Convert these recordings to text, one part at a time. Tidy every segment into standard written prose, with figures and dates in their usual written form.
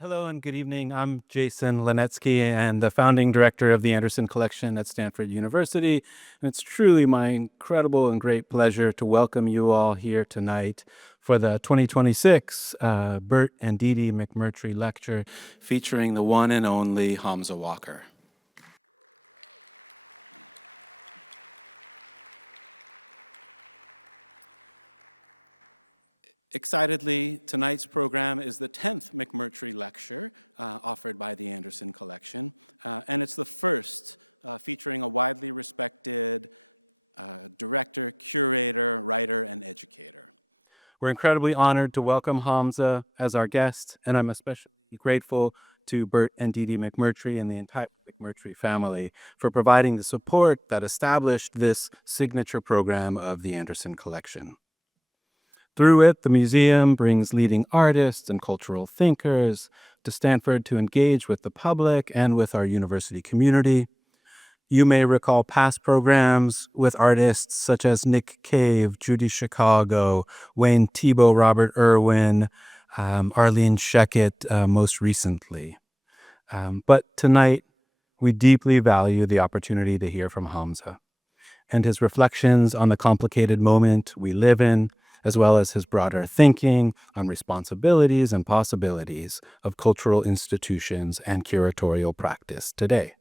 Hello and good evening. I'm Jason Linetsky and the founding director of the Anderson Collection at Stanford University. And it's truly my incredible and great pleasure to welcome you all here tonight for the 2026 Burt and Deedee McMurtry Lecture featuring the one and only Hamza Walker. Excitedly, tonight's program is the 10th McMurtry Lecture offered by the Anderson Collection, and it's the first featuring a widely respected director, curator, writer, and educator. We're incredibly honored to welcome Hamza as our guest, and I'm especially grateful to Burt and Deedee McMurtry and the entire McMurtry family for providing the support that established this signature program of the Anderson Collection. Through it, the museum brings leading artists and cultural thinkers to Stanford to engage with the public and with our university community. You may recall past programs with artists such as Nick Cave, Judy Chicago, Wayne Thiebaud, Robert Irwin, Arlene Sheckett most recently. But tonight, we deeply value the opportunity to hear from Hamza and his reflections on the complicated moment we live in, as well as his broader thinking on responsibilities and possibilities of cultural institutions and curatorial practice today.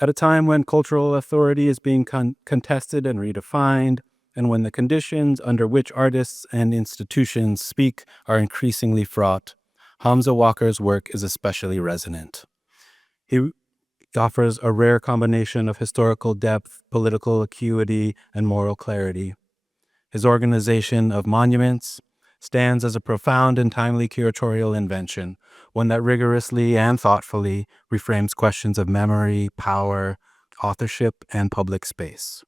At a time when cultural authority is being contested and redefined, and when the conditions under which artists and institutions speak are increasingly fraught, Hamza Walker's work is especially resonant. He offers a rare combination of historical depth, political acuity, and moral clarity. His organization of monuments stands as a profound and timely curatorial invention, one that rigorously and thoughtfully reframes questions of memory, power, authorship, and public space.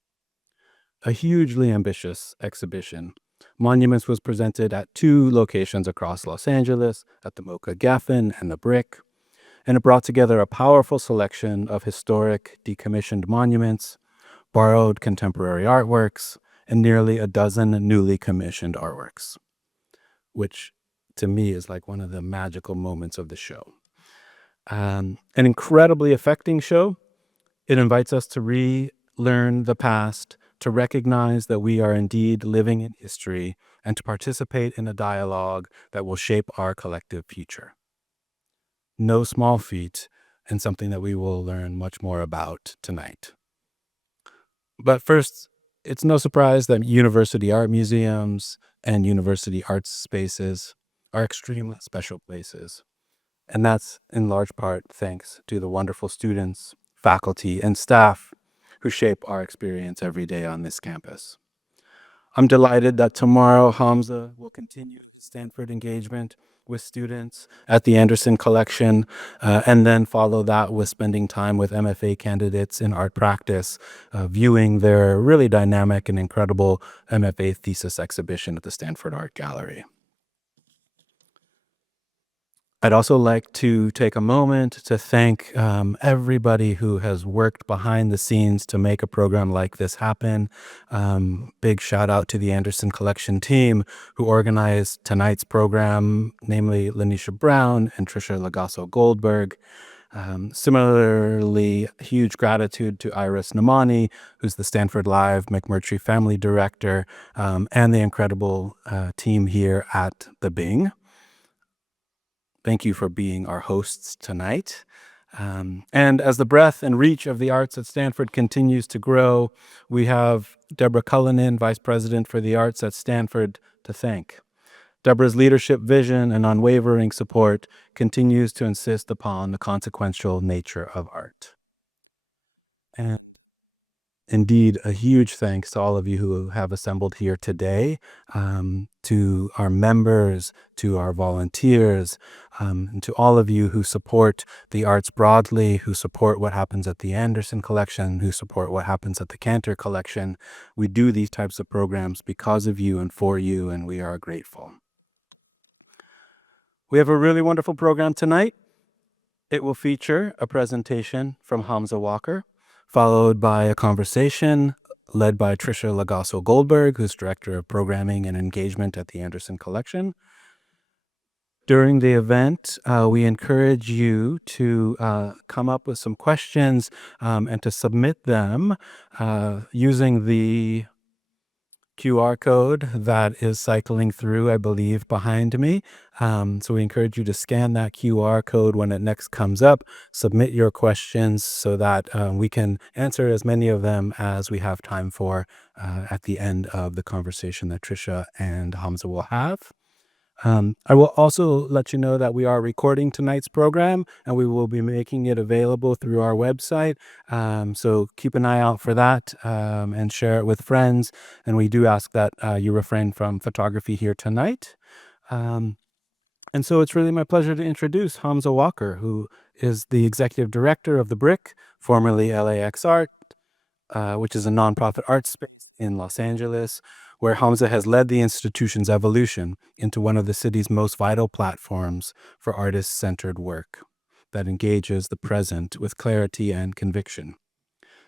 A hugely ambitious exhibition, Monuments was presented at 2 locations across Los Angeles, at the Mocha Geffen and the Brick, and it brought together a powerful selection of historic, decommissioned monuments, borrowed contemporary artworks, and nearly a dozen newly commissioned artworks, which to me is like one of the magical moments of the show. An incredibly affecting show. It invites us to relearn the past, to recognize that we are indeed living in history, and to participate in a dialogue that will shape our collective future. No small feat, and something that we will learn much more about tonight. But first, it's no surprise that university art museums and university arts spaces are extremely special places. And that's in large part thanks to the wonderful students, faculty, and staff who shape our experience every day on this campus. I'm delighted that tomorrow Hamza will continue his Stanford engagement with students at the Anderson Collection, and then follow that with spending time with MFA candidates in art practice, viewing their really dynamic and incredible MFA thesis exhibition at the Stanford Art Gallery. I'd also like to take a moment to thank everybody who has worked behind the scenes to make a program like this happen. Big shout out to the Anderson Collection team who organized tonight's program, namely Lanisha Brown and Trisha Lagaso Goldberg. Similarly, huge gratitude to Iris Namani, who's the Stanford Live McMurtry Family Director, and the incredible team here at the Bing. Thank you for being our hosts tonight. And as the breadth and reach of the arts at Stanford continues to grow, we have Deborah Cullinan, Vice President for the Arts at Stanford, to thank. Deborah's leadership, vision, and unwavering support continues to insist upon the consequential nature of art. And indeed, a huge thanks to all of you who have assembled here today, to our members, to our volunteers, and to all of you who support the arts broadly, who support what happens at the Anderson Collection, who support what happens at the Cantor Collection. We do these types of programs because of you and for you, and we are grateful. We have a really wonderful program tonight. It will feature a presentation from Hamza Walker, followed by a conversation led by Trisha Lagaso Goldberg, who's Director of Programming and Engagement at the Anderson Collection. During the event, we encourage you to come up with some questions and to submit them using the QR code that is cycling through, I believe, behind me. So we encourage you to scan that QR code when it next comes up, submit your questions so that we can answer as many of them as we have time for at the end of the conversation that Trisha and Hamza will have. I will also let you know that we are recording tonight's program and we will be making it available through our website. So keep an eye out for that and share it with friends. And we do ask that you refrain from photography here tonight. And so it's really my pleasure to introduce Hamza Walker, who is the executive director of The Brick, formerly LAX Art, which is a nonprofit art space in Los Angeles, where Hamza has led the institution's evolution into one of the city's most vital platforms for artist-centered work that engages the present with clarity and conviction.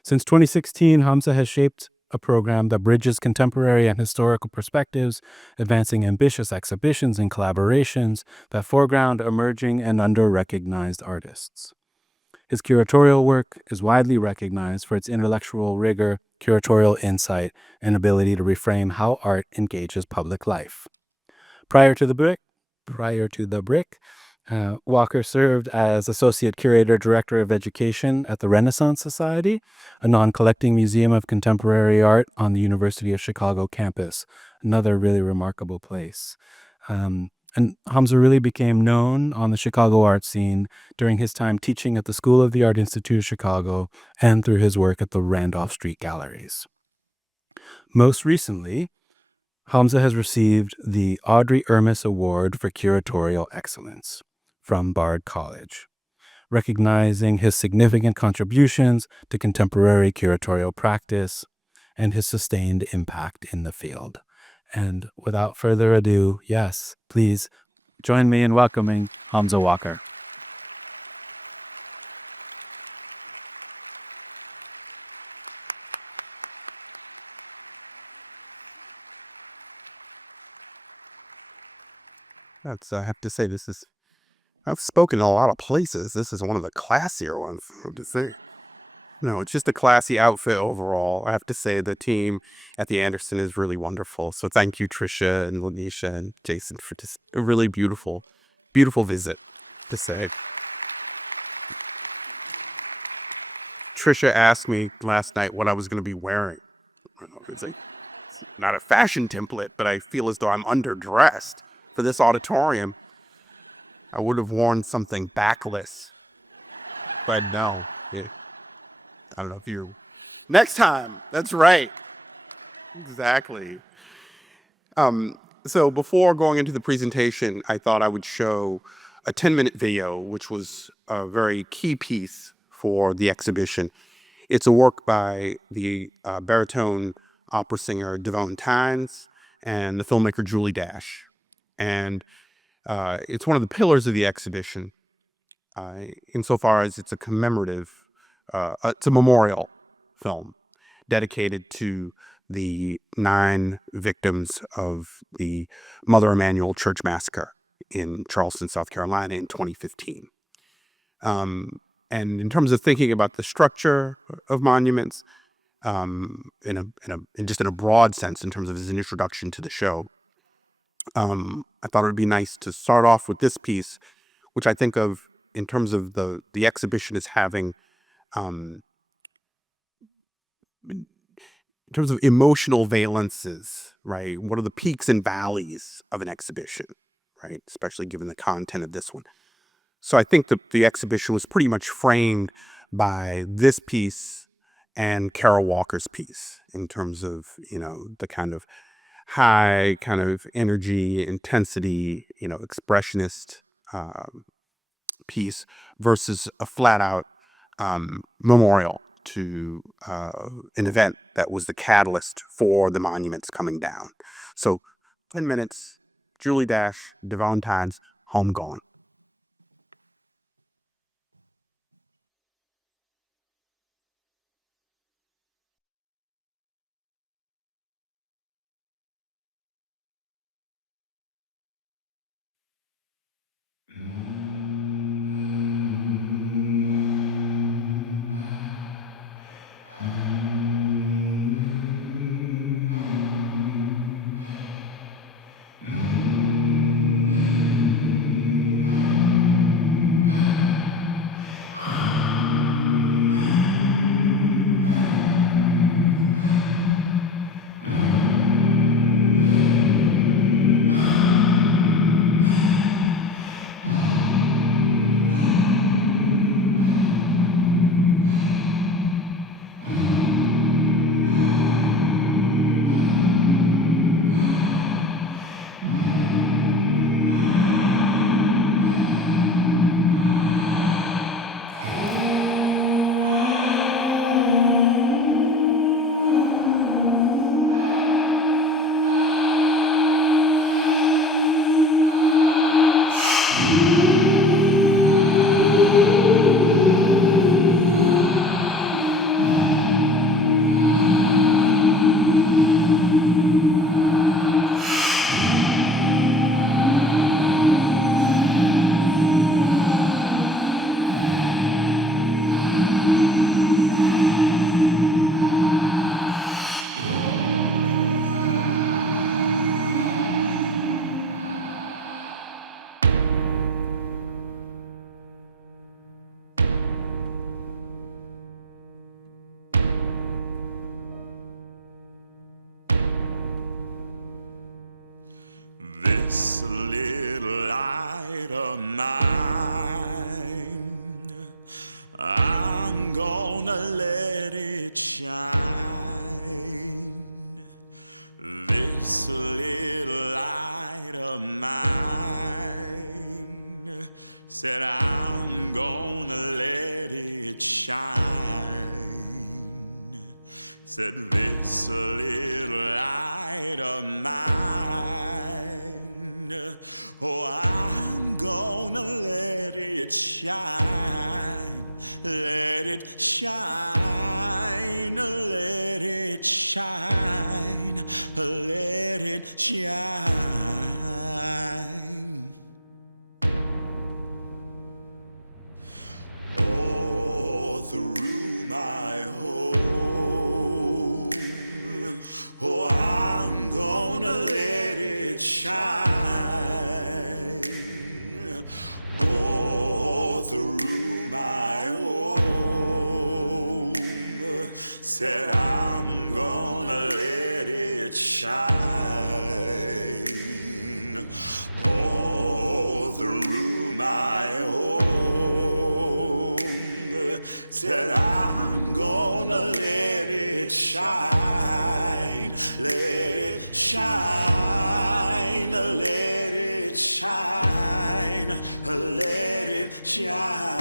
Since 2016, Hamza has shaped a program that bridges contemporary and historical perspectives, advancing ambitious exhibitions and collaborations that foreground emerging and under-recognized artists. His curatorial work is widely recognized for its intellectual rigor, curatorial insight, and ability to reframe how art engages public life. Prior to the Brick, Walker served as Associate Curator Director of Education at the Renaissance Society, a non-collecting museum of contemporary art on the University of Chicago campus, another really remarkable place. And Hamza really became known on the Chicago art scene during his time teaching at the School of the Art Institute of Chicago and through his work at the Randolph Street Galleries. Most recently, Hamza has received the Audrey Ermis Award for Curatorial Excellence from Bard College, recognizing his significant contributions to contemporary curatorial practice and his sustained impact in the field. And without further ado, yes, please join me in welcoming Hamza Walker. I have to say, I've spoken in a lot of places. This is one of the classier ones, I have to say. No, it's just a classy outfit overall. I have to say the team at the Anderson is really wonderful. So thank you, Trisha and Lanisha and Jason, for just a really beautiful, beautiful visit, to say. Trisha asked me last night what I was going to be wearing. It's not a fashion template, but I feel as though I'm underdressed for this auditorium. I would have worn something backless, but no. Yeah. I don't know if you. Next time. That's right. Exactly. So before going into the presentation, I thought I would show a 10-minute video, which was a very key piece for the exhibition. It's a work by the baritone opera singer Devon Tynes and the filmmaker Julie Dash. And it's one of the pillars of the exhibition, insofar as it's a commemorative, it's a memorial film dedicated to the 9 victims of the Mother Emanuel Church Massacre in Charleston, South Carolina in 2015. And in terms of thinking about the structure of monuments, in just in a broad sense, in terms of his introduction to the show, I thought it would be nice to start off with this piece, which I think of in terms of the exhibition as having, in terms of emotional valences, right? What are the peaks and valleys of an exhibition, right? Especially given the content of this one. So I think the exhibition was pretty much framed by this piece and Carol Walker's piece in terms of, the kind of high kind of energy, intensity, expressionist piece versus a flat out memorial to an event that was the catalyst for the monuments coming down. So 10 minutes, Julie Dash, Devon Tynes, Homegoing. this little light of mine, I'm gonna let it shine. This little light of mine, said I'm gonna let it shine. Said this little light of mine, oh, I'm gonna let it shine. Let it shine, let it shine, let it shine. All through my home, oh, I'm gonna let it shine. All through my home, said I'm gonna let it shine. All through my home, said I'm gonna let it shine. Let it shine, let it shine, let it shine.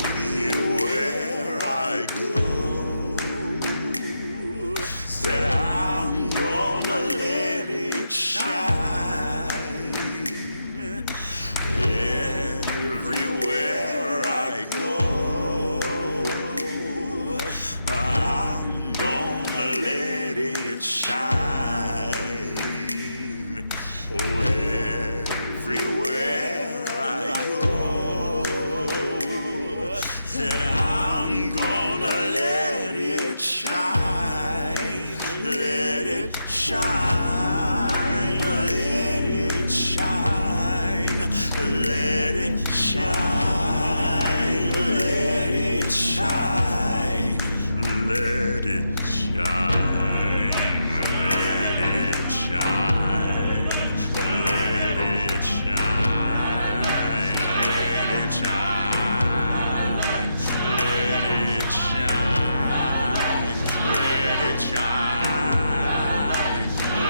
Everywhere I go, said I'm gonna let it shine. Everywhere I go, I'm gonna let it shine. Oh, everywhere I go, said I'm gonna let it shine. Let it shine, let it shine, let it shine, let it shine, let it shine, let it shine, let it shine, let it shine, let it shine, let it shine, let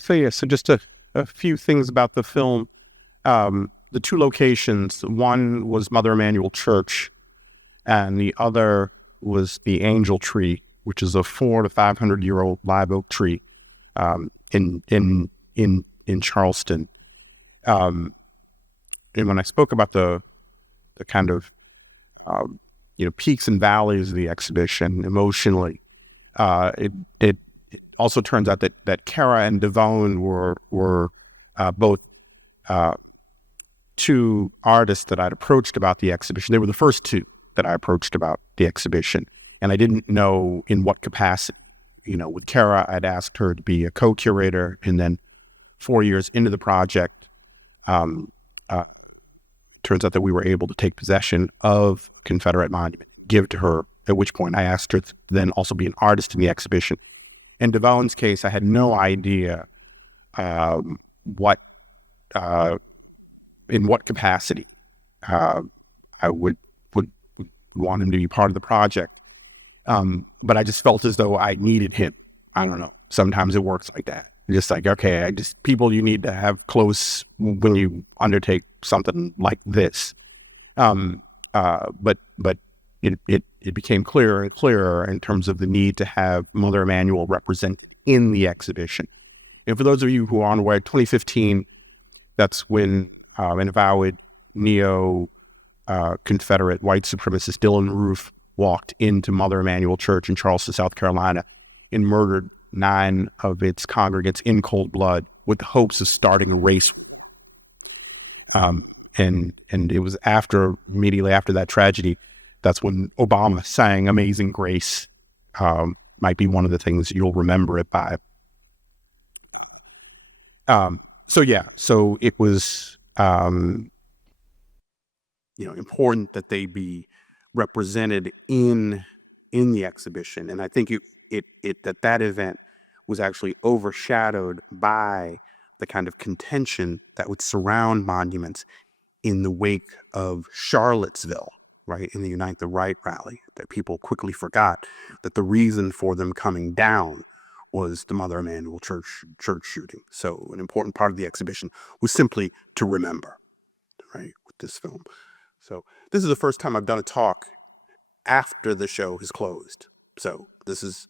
So just a few things about the film. The two locations, one was Mother Emanuel Church, and the other was the Angel Tree, which is a 400 to 500 year old live oak tree in Charleston. And when I spoke about the kind of peaks and valleys of the exhibition emotionally, it also turns out that Kara and Devone were both two artists that I'd approached about the exhibition. They were the first two that I approached about the exhibition, and I didn't know in what capacity. With Kara, I'd asked her to be a co-curator, and then 4 years into the project, it turns out that we were able to take possession of a Confederate monument and give to her, at which point I asked her to then also be an artist in the exhibition. In Devone's case, I had no idea in what capacity I would want him to be part of the project. But I just felt as though I needed him. I don't know. Sometimes it works like that. Just like, okay, people you need to have close when you undertake something like this. But it became clearer and clearer in terms of the need to have Mother Emanuel represented in the exhibition. And for those of you who aren't aware, 2015, that's when an avowed neo-Confederate white supremacist Dylan Roof walked into Mother Emanuel Church in Charleston, South Carolina, and murdered 9 of its congregants in cold blood with the hopes of starting a race war. And it was immediately after that tragedy, that's when Obama sang Amazing Grace. Might be one of the things you'll remember it by. So it was important that they be represented in the exhibition, and I think that event was actually overshadowed by the kind of contention that would surround monuments in the wake of Charlottesville, right, in the Unite the Right rally, that people quickly forgot that the reason for them coming down was the Mother Emanuel Church shooting. So an important part of the exhibition was simply to remember, right, with this film. So this is the first time I've done a talk after the show has closed. So this is,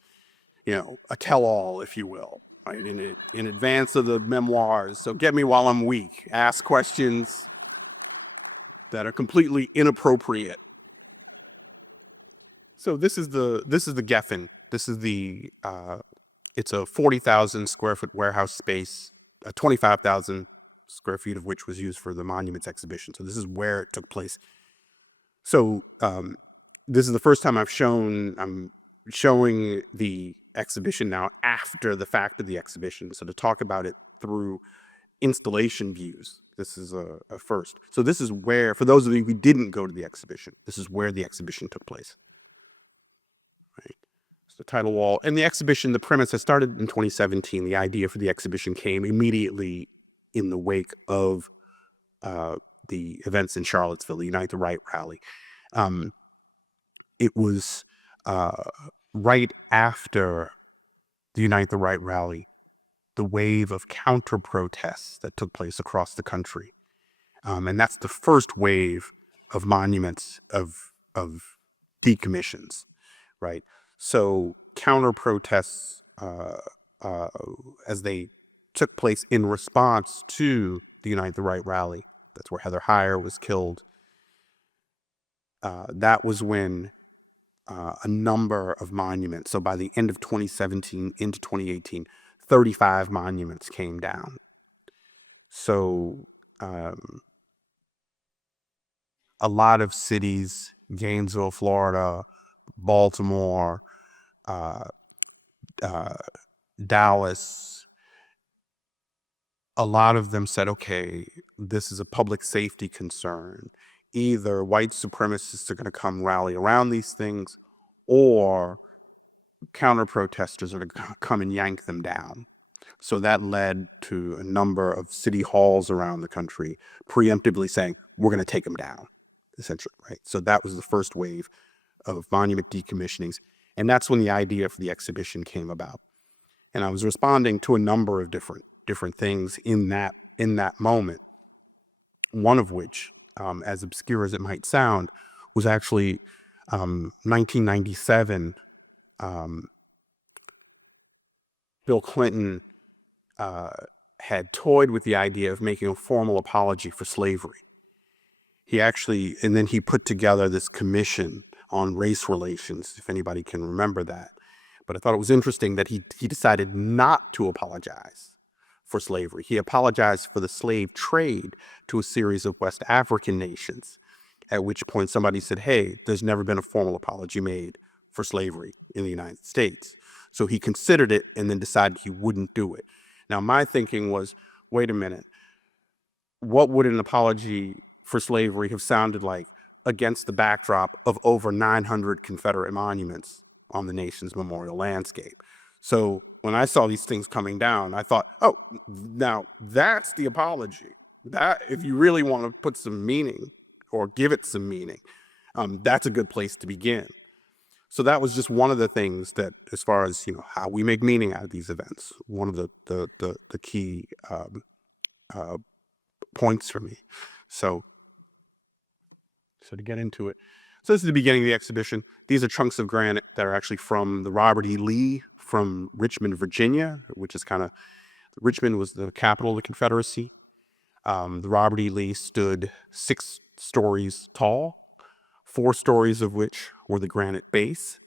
a tell-all, if you will, right, in advance of the memoirs. So get me while I'm weak. Ask questions that are completely inappropriate. So this is the Geffen. This is it's a 40,000 square foot warehouse space, 25,000 square feet of which was used for the monuments exhibition. So this is where it took place. So this is the first time I'm showing the exhibition now after the fact of the exhibition. So to talk about it through installation views, this is a first. So this is where, for those of you who didn't go to the exhibition, this is where the exhibition took place. Right. It's the title wall. And the exhibition, the premise, I started in 2017. The idea for the exhibition came immediately in the wake of the events in Charlottesville, the Unite the Right rally. It was right after the Unite the Right rally, the wave of counter-protests that took place across the country. And that's the first wave of monuments of decommissions, right? So counter-protests, as they took place in response to the Unite the Right rally, that's where Heather Heyer was killed. That was when a number of monuments, so by the end of 2017 into 2018, 35 monuments came down. So a lot of cities, Gainesville, Florida, Baltimore, Dallas, a lot of them said, okay, this is a public safety concern. Either white supremacists are going to come rally around these things, or counter-protesters are going to come and yank them down. So that led to a number of city halls around the country preemptively saying, we're going to take them down, essentially, right? So that was the first wave of monument decommissionings. And that's when the idea for the exhibition came about. And I was responding to a number of different different things in that moment. One of which, as obscure as it might sound, was actually 1997. Bill Clinton had toyed with the idea of making a formal apology for slavery. And then he put together this commission on race relations, if anybody can remember that. But I thought it was interesting that he decided not to apologize for slavery. He apologized for the slave trade to a series of West African nations, at which point somebody said, hey, there's never been a formal apology made for slavery in the United States. So he considered it and then decided he wouldn't do it. Now, my thinking was, wait a minute, what would an apology for slavery have sounded like against the backdrop of over 900 Confederate monuments on the nation's memorial landscape? So when I saw these things coming down, I thought, oh, now that's the apology. That, if you really want to put some meaning or give it some meaning, that's a good place to begin. So that was just one of the things that, as far as how we make meaning out of these events, one of the key points for me. So to get into it, so this is the beginning of the exhibition. These are chunks of granite that are actually from the Robert E. Lee from Richmond, Virginia, which is Richmond was the capital of the Confederacy. The Robert E. Lee stood 6 stories tall, 4 stories of which were the granite base.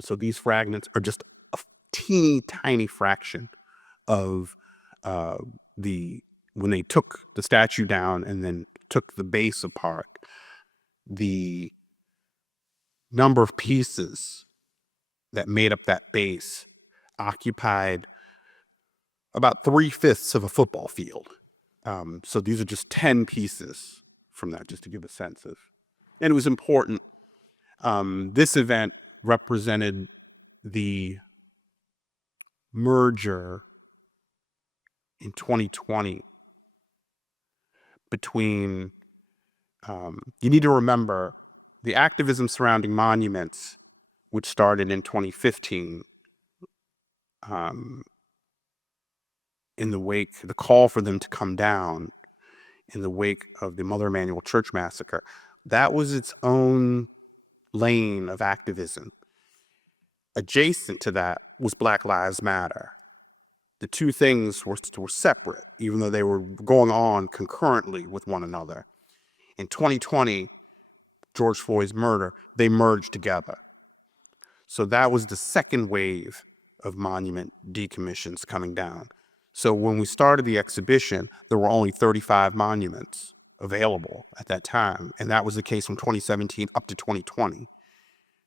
So these fragments are just a teeny tiny fraction of when they took the statue down and then took the base apart, the number of pieces that made up that base occupied about 3/5 of a football field. So these are just 10 pieces from that, just to give a sense of. And it was important. This event represented the merger in 2020 between, you need to remember, the activism surrounding monuments, which started in 2015, in the wake, the call for them to come down in the wake of the Mother Emanuel Church massacre, that was its own lane of activism. Adjacent to that was Black Lives Matter. The two things were separate, even though they were going on concurrently with one another. In 2020, George Floyd's murder, they merged together. So that was the second wave of monument decommissions coming down. So when we started the exhibition, there were only 35 monuments available at that time, and that was the case from 2017 up to 2020.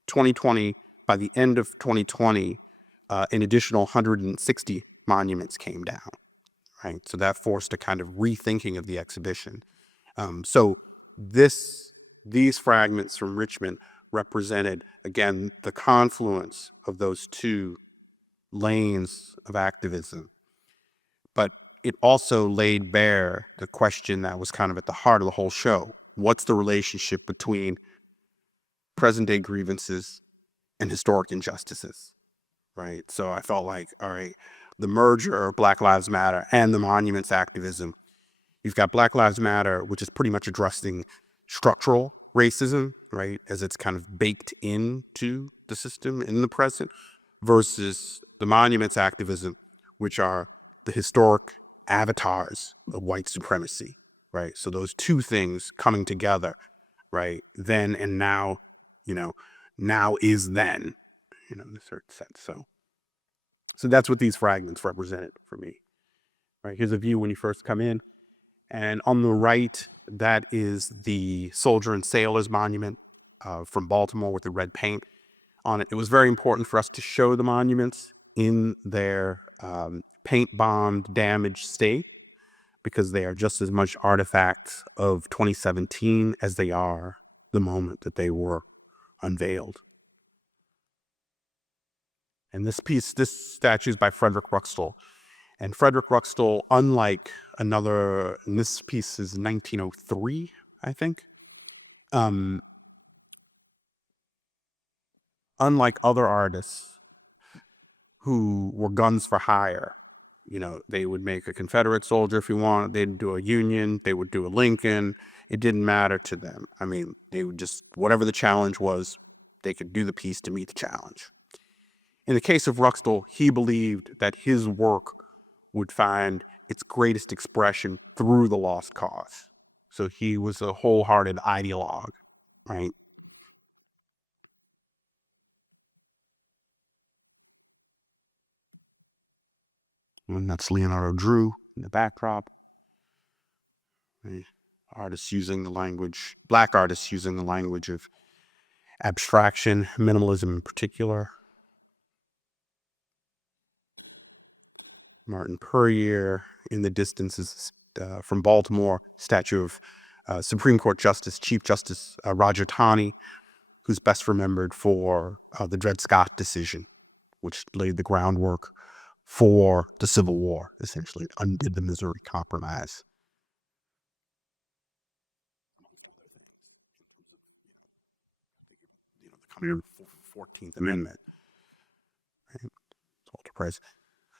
2020, by the end of 2020, an additional 160 monuments came down, right? So that forced a kind of rethinking of the exhibition. So these fragments from Richmond represented, again, the confluence of those two lanes of activism. But it also laid bare the question that was kind of at the heart of the whole show. What's the relationship between present-day grievances and historic injustices, right? So I felt like, all right, the merger of Black Lives Matter and the monuments activism, you've got Black Lives Matter, which is pretty much addressing structural racism, right, as it's kind of baked into the system in the present, versus the monuments activism, which are the historic avatars of white supremacy, right? So those two things coming together, right? Then and now, now is then, in a certain sense. So that's what these fragments represented for me, right? Here's a view when you first come in. And on the right, that is the Soldier and Sailors Monument from Baltimore with the red paint on it. It was very important for us to show the monuments in their paint-bombed, damaged state, because they are just as much artifacts of 2017 as they are the moment that they were unveiled. And this statue is by Frederick Ruxtell. And Frederick Ruxtell, unlike another, and this piece is 1903, I think. Unlike other artists who were guns for hire, They would make a Confederate soldier if you wanted. They'd do a Union. They would do a Lincoln. It didn't matter to them. I mean, they would just, whatever the challenge was, they could do the piece to meet the challenge. In the case of Ruxtell, he believed that his work would find its greatest expression through the lost cause. So he was a wholehearted ideologue, right? And that's Leonardo Drew in the backdrop. Artists using the language, black artists using the language of abstraction, minimalism in particular. Martin Puryear in the distance is from Baltimore, statue of Supreme Court Justice, Chief Justice Roger Taney, who's best remembered for the Dred Scott decision, which laid the groundwork for the Civil War, essentially. It undid the Missouri Compromise. Amongst other things, in terms of, thinking about, the coming of the 14th Amendment. Right? Walter Price.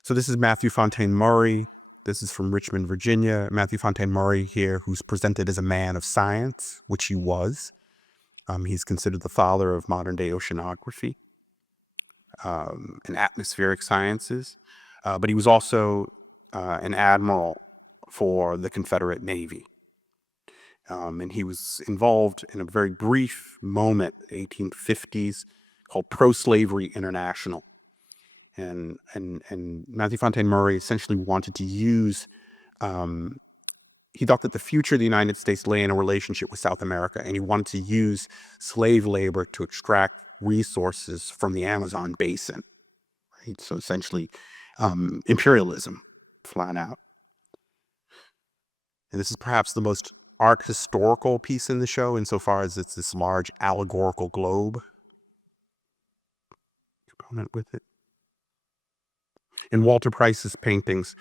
So this is Matthew Fontaine Maury. This is from Richmond, Virginia. Matthew Fontaine Maury here, who's presented as a man of science, which he was. He's considered the father of modern-day oceanography and atmospheric sciences. But he was also an admiral for the Confederate Navy. And he was involved in a very brief moment, 1850s, called Pro-Slavery International. And Matthew Fontaine Maury essentially wanted to use, he thought that the future of the United States lay in a relationship with South America, and he wanted to use slave labor to extract resources from the Amazon basin, right? So essentially, imperialism, flat out. And this is perhaps the most art historical piece in the show, insofar as it's this large allegorical globe component with it. In Walter Price's paintings,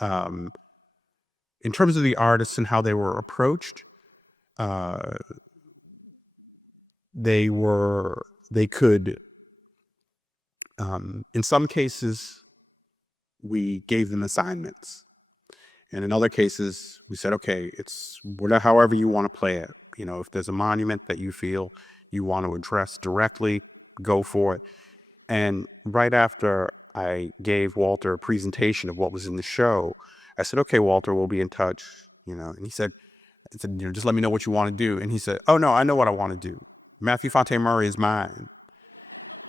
in terms of the artists and how they were approached, they could, in some cases, we gave them assignments. And in other cases, we said, okay, it's whatever, however you want to play it. If there's a monument that you feel you want to address directly, go for it. And right after I gave Walter a presentation of what was in the show, I said, okay, Walter, we'll be in touch, And he said, just let me know what you want to do. And he said, oh, no, I know what I want to do. Matthew Fontaine Maury is mine.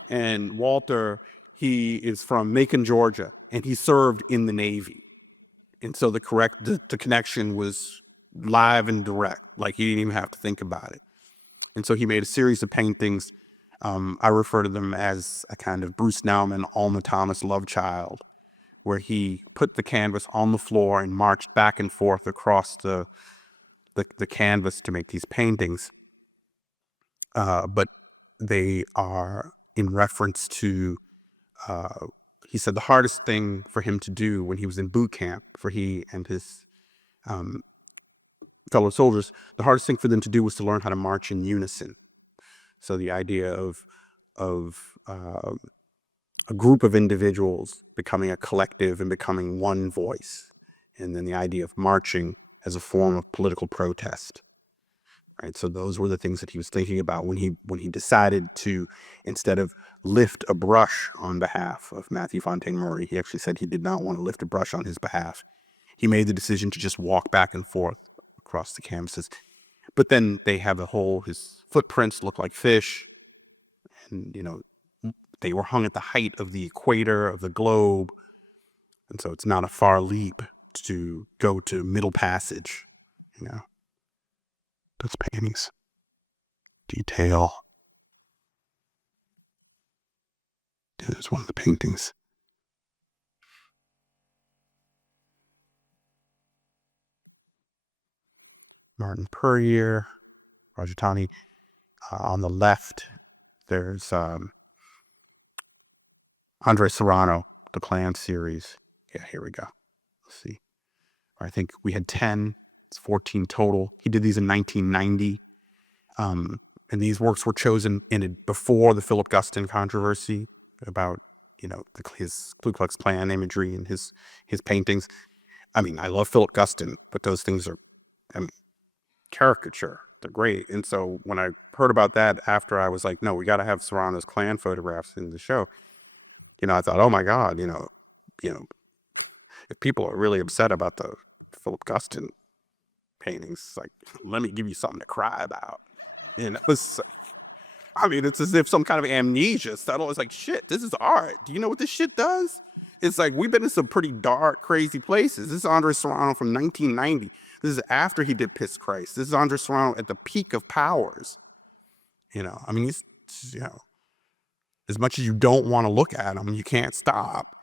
And Walter, he is from Macon, Georgia, and he served in the Navy. And so the connection was live and direct, like he didn't even have to think about it. And so he made a series of paintings. I refer to them as a kind of Bruce Nauman, Alma Thomas love child, where he put the canvas on the floor and marched back and forth across the canvas to make these paintings. But they are in reference to, he said the hardest thing for him to do when he was in boot camp, for he and his fellow soldiers, the hardest thing for them to do was to learn how to march in unison. So the idea of a group of individuals becoming a collective and becoming one voice, and then the idea of marching as a form of political protest. Right? So those were the things that he was thinking about when he decided to, instead of lift a brush on behalf of Matthew Fontaine Maury, he actually said he did not want to lift a brush on his behalf. He made the decision to just walk back and forth across the canvases. But then they have his footprints look like fish, and they were hung at the height of the equator of the globe, and so it's not a far leap to go to Middle Passage, Those paintings, detail. There's one of the paintings. Martin Puryear, Roger Taney. On the left, there's Andre Serrano, the Clan series. Yeah, here we go. Let's see. I think we had 10. It's 14 total. He did these in 1990. And these works were chosen before the Philip Guston controversy about, his Ku Klux Klan imagery and his his paintings. I mean, I love Philip Guston, but those things are caricature. They're great. And so when I heard about that after, I was like, no, we got to have Serrano's Klan photographs in the show. I thought, oh my God, if people are really upset about the Philip Guston paintings, like, let me give you something to cry about. It's as if some kind of amnesia settled. It's like, shit, this is art. Do you know what this shit does? It's like, we've been in some pretty dark, crazy places. This is Andre Serrano from 1990. This is after he did Piss Christ. This is Andre Serrano at the peak of powers. He's, as much as you don't want to look at him, you can't stop.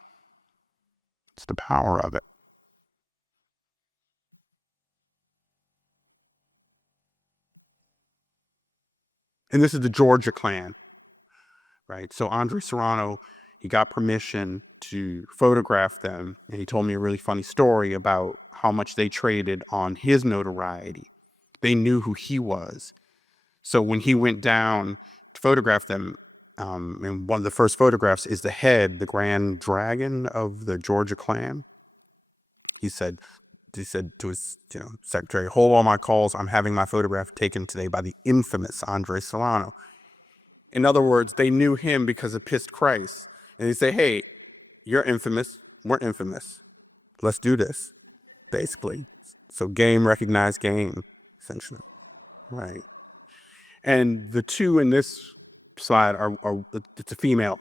It's the power of it. And this is the Georgia Klan, right? So Andre Serrano, he got permission to photograph them, and he told me a really funny story about how much they traded on his notoriety. They knew who he was. So when he went down to photograph them, and one of the first photographs is the head, the grand dragon of the Georgia Klan. He said to his secretary, hold all my calls, I'm having my photograph taken today by the infamous Andre Serrano. In other words, they knew him because of Pissed Christ. And they say, hey, you're infamous, we're infamous. Let's do this, basically. So game recognized game, essentially, right? And the two in this slide are it's a female,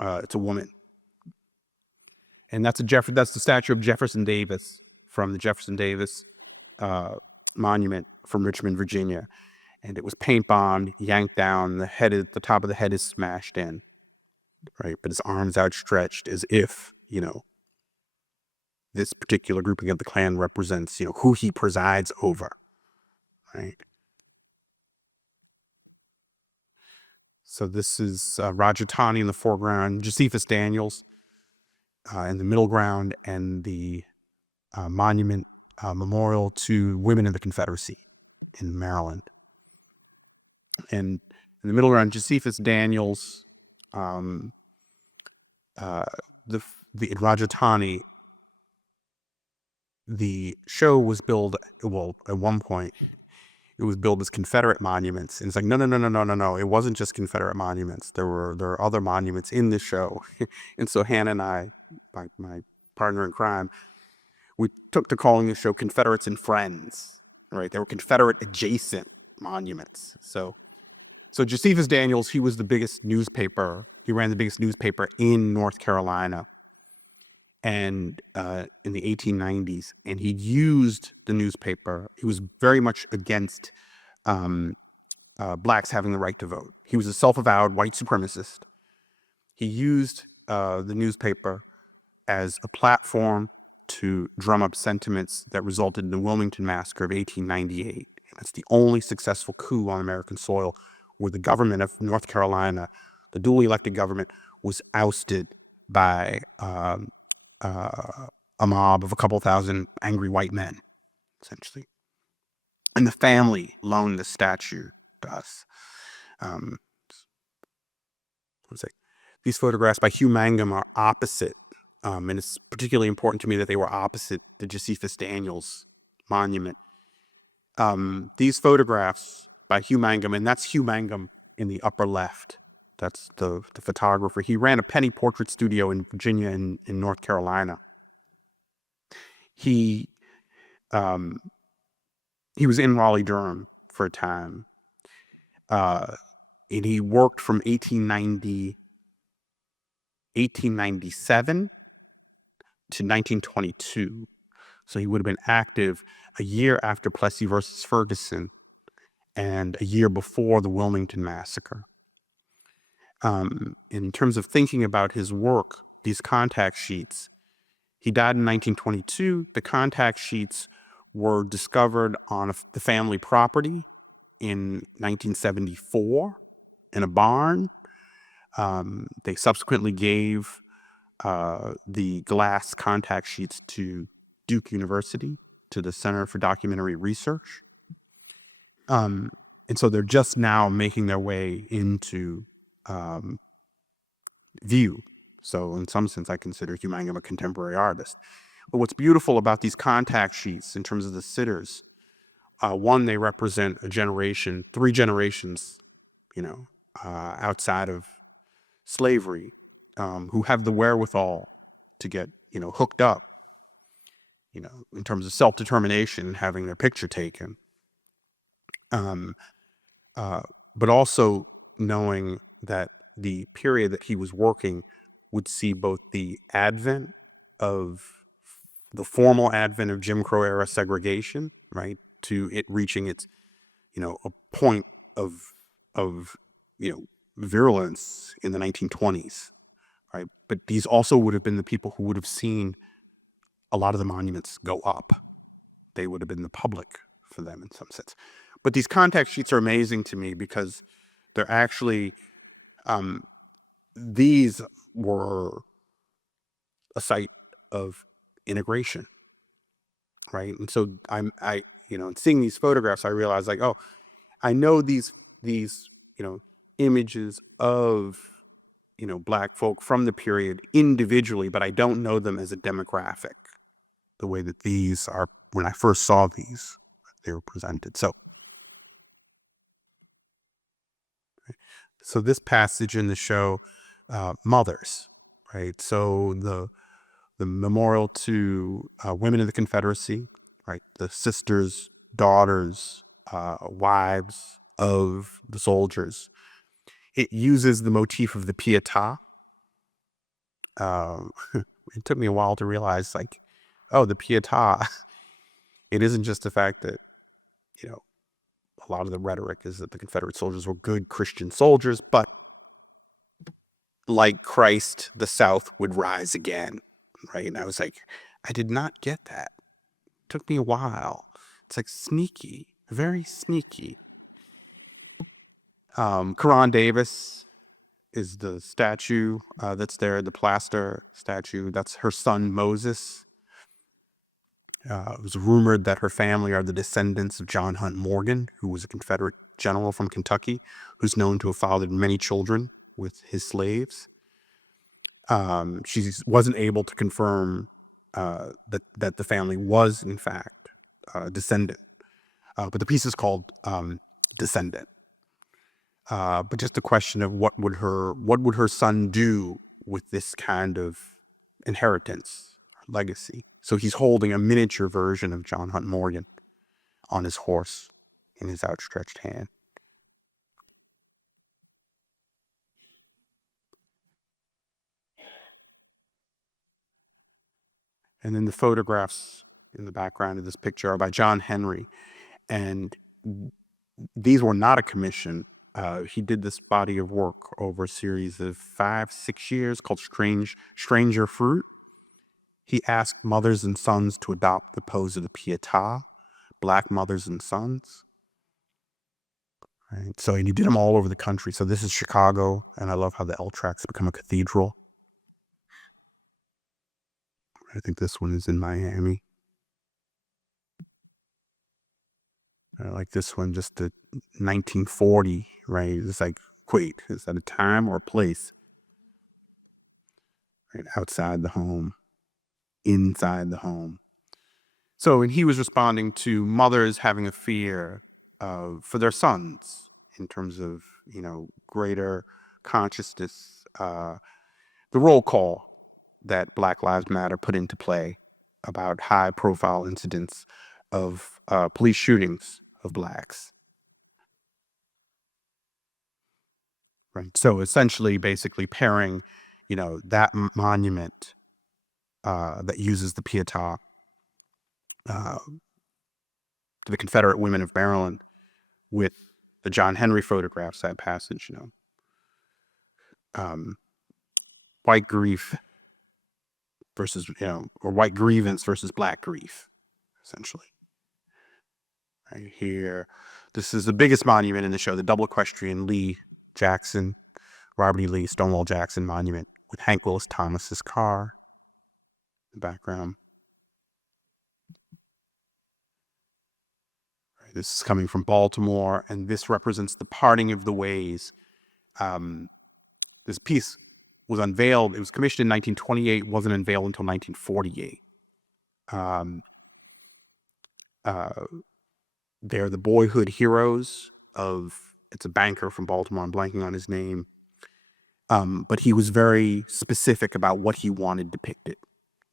it's a woman. And that's the statue of Jefferson Davis from the Jefferson Davis monument from Richmond, Virginia. And it was paint bombed, yanked down, the top of the head is smashed in, right? But his arms outstretched as if, this particular grouping of the Klan represents, who he presides over, right? So this is Roger Taney in the foreground, Josephus Daniels in the middle ground, and the monument memorial to women in the Confederacy in Maryland. And in the middle ground, Josephus Daniels, in Roger Taney, the show was billed, at one point, it was billed as Confederate monuments. And it's like, no. It wasn't just Confederate monuments. There are other monuments in this show. And so Hannah and I, my partner in crime, we took to calling the show Confederates and Friends, right? They were Confederate adjacent monuments. So Josephus Daniels, he was the biggest newspaper. He ran the biggest newspaper in North Carolina, and in the 1890s, and he used the newspaper. He was very much against blacks having the right to vote. He was a self-avowed white supremacist. He used the newspaper as a platform to drum up sentiments that resulted in the Wilmington Massacre of 1898. That's the only successful coup on American soil where the government of North Carolina, the duly elected government, was ousted by a mob of a couple thousand angry white men, essentially. And the family loaned the statue to us. These photographs by Hugh Mangum are opposite, and it's particularly important to me that they were opposite the Josephus Daniels monument. These photographs by Hugh Mangum, and that's Hugh Mangum in the upper left. That's the photographer. He ran a penny portrait studio in Virginia and in North Carolina. He was in Raleigh-Durham for a time. And he worked from 1897 to 1922. So he would have been active a year after Plessy versus Ferguson and a year before the Wilmington Massacre. In terms of thinking about his work, these contact sheets, he died in 1922. The contact sheets were discovered on the family property in 1974 in a barn. They subsequently gave the glass contact sheets to Duke University, to the Center for Documentary Research. And so they're just now making their way into view. So in some sense, I consider Hugh Mangum a contemporary artist. But what's beautiful about these contact sheets in terms of the sitters, one, they represent a generation, 3 generations, outside of slavery, who have the wherewithal to get, hooked up, in terms of self-determination and having their picture taken. But also knowing that the period that he was working would see both the formal advent of Jim Crow era segregation, right, to it reaching its, a point of virulence in the 1920s, right? But these also would have been the people who would have seen a lot of the monuments go up. They would have been the public for them in some sense. But these contact sheets are amazing to me because they're actually, these were a site of integration, right? And so in seeing these photographs, I realized I know these images of, Black folk from the period individually, but I don't know them as a demographic, the way that these are, when I first saw these, they were presented. So this passage in the show, mothers, right? So the memorial to women of the Confederacy, right? The sisters, daughters, wives of the soldiers. It uses the motif of the Pietà. It took me a while to realize, the Pietà, it isn't just the fact that, a lot of the rhetoric is that the Confederate soldiers were good Christian soldiers, but like Christ, the South would rise again, right? And I was like, I did not get that. It took me a while. It's sneaky, very sneaky. Karan Davis is the statue that's there, the plaster statue. That's her son, Moses. It was rumored that her family are the descendants of John Hunt Morgan, who was a Confederate general from Kentucky, who's known to have fathered many children with his slaves. She wasn't able to confirm that the family was, in fact, descendant. But the piece is called Descendant. But just a question of what would her son do with this kind of inheritance, legacy. So he's holding a miniature version of John Hunt Morgan on his horse in his outstretched hand. And then the photographs in the background of this picture are by John Henry. And these were not a commission. He did this body of work over a series of 5-6 years called Stranger Fruit. He asked mothers and sons to adopt the pose of the Pietà, Black mothers and sons. Right? And he did them all over the country. So this is Chicago, and I love how the L track's become a cathedral. I think this one is in Miami. I like this one, just the 1940, right? It's wait, is that a time or a place? Right, outside the home, inside the home. So, and he was responding to mothers having a fear for their sons in terms of, greater consciousness, the roll call that Black Lives Matter put into play about high-profile incidents of police shootings of Blacks. Right. So essentially, basically pairing, that monument that uses the Pietà to the Confederate women of Maryland with the John Henry photographs, that passage, white grief versus, or white grievance versus Black grief, essentially. Right here, this is the biggest monument in the show, the double equestrian Robert E. Lee, Stonewall Jackson monument with Hank Willis Thomas's car in the background. Right, this is coming from Baltimore, and this represents the parting of the ways. This piece was unveiled, it was commissioned in 1928, wasn't unveiled until 1948. They're the boyhood heroes of, it's a banker from Baltimore, I'm blanking on his name, but he was very specific about what he wanted depicted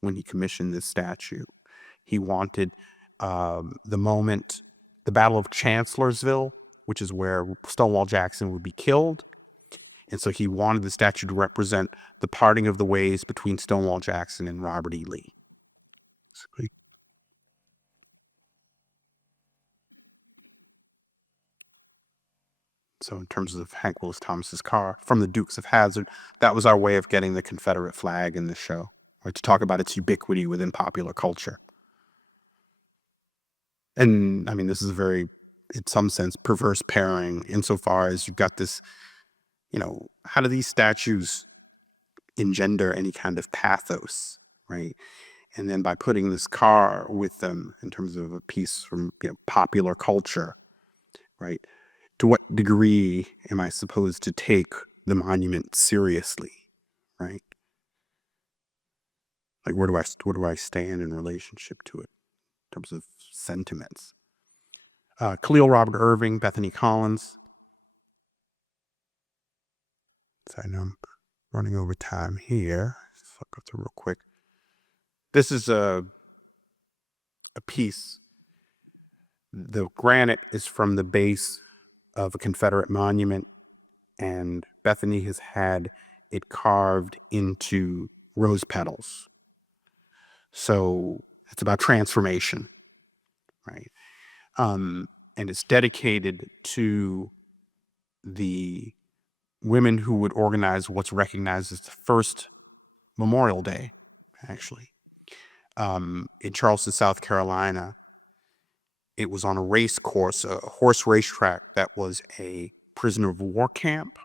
when he commissioned this statue. He wanted the moment, the Battle of Chancellorsville, which is where Stonewall Jackson would be killed. And so he wanted the statue to represent the parting of the ways between Stonewall Jackson and Robert E. Lee. So in terms of Hank Willis Thomas's car, from the Dukes of Hazzard, that was our way of getting the Confederate flag in the show, right, to talk about its ubiquity within popular culture. And I mean, this is a very, in some sense, perverse pairing insofar as you've got this, you know, how do these statues engender any kind of pathos, right? And then by putting this car with them in terms of a piece from, you know, popular culture, right? To what degree am I supposed to take the monument seriously, right? Like, where do I stand in relationship to it in terms of sentiments? Khalil Robert Irving, Bethany Collins. So I know I'm running over time here. So I'll go through real quick. This is a piece. The granite is from the base of a Confederate monument, and Bethany has had it carved into rose petals. So it's about transformation, right? And it's dedicated to the women who would organize what's recognized as the first Memorial Day, actually. In Charleston, South Carolina, it was on a race course, a horse racetrack that was a prisoner of war camp.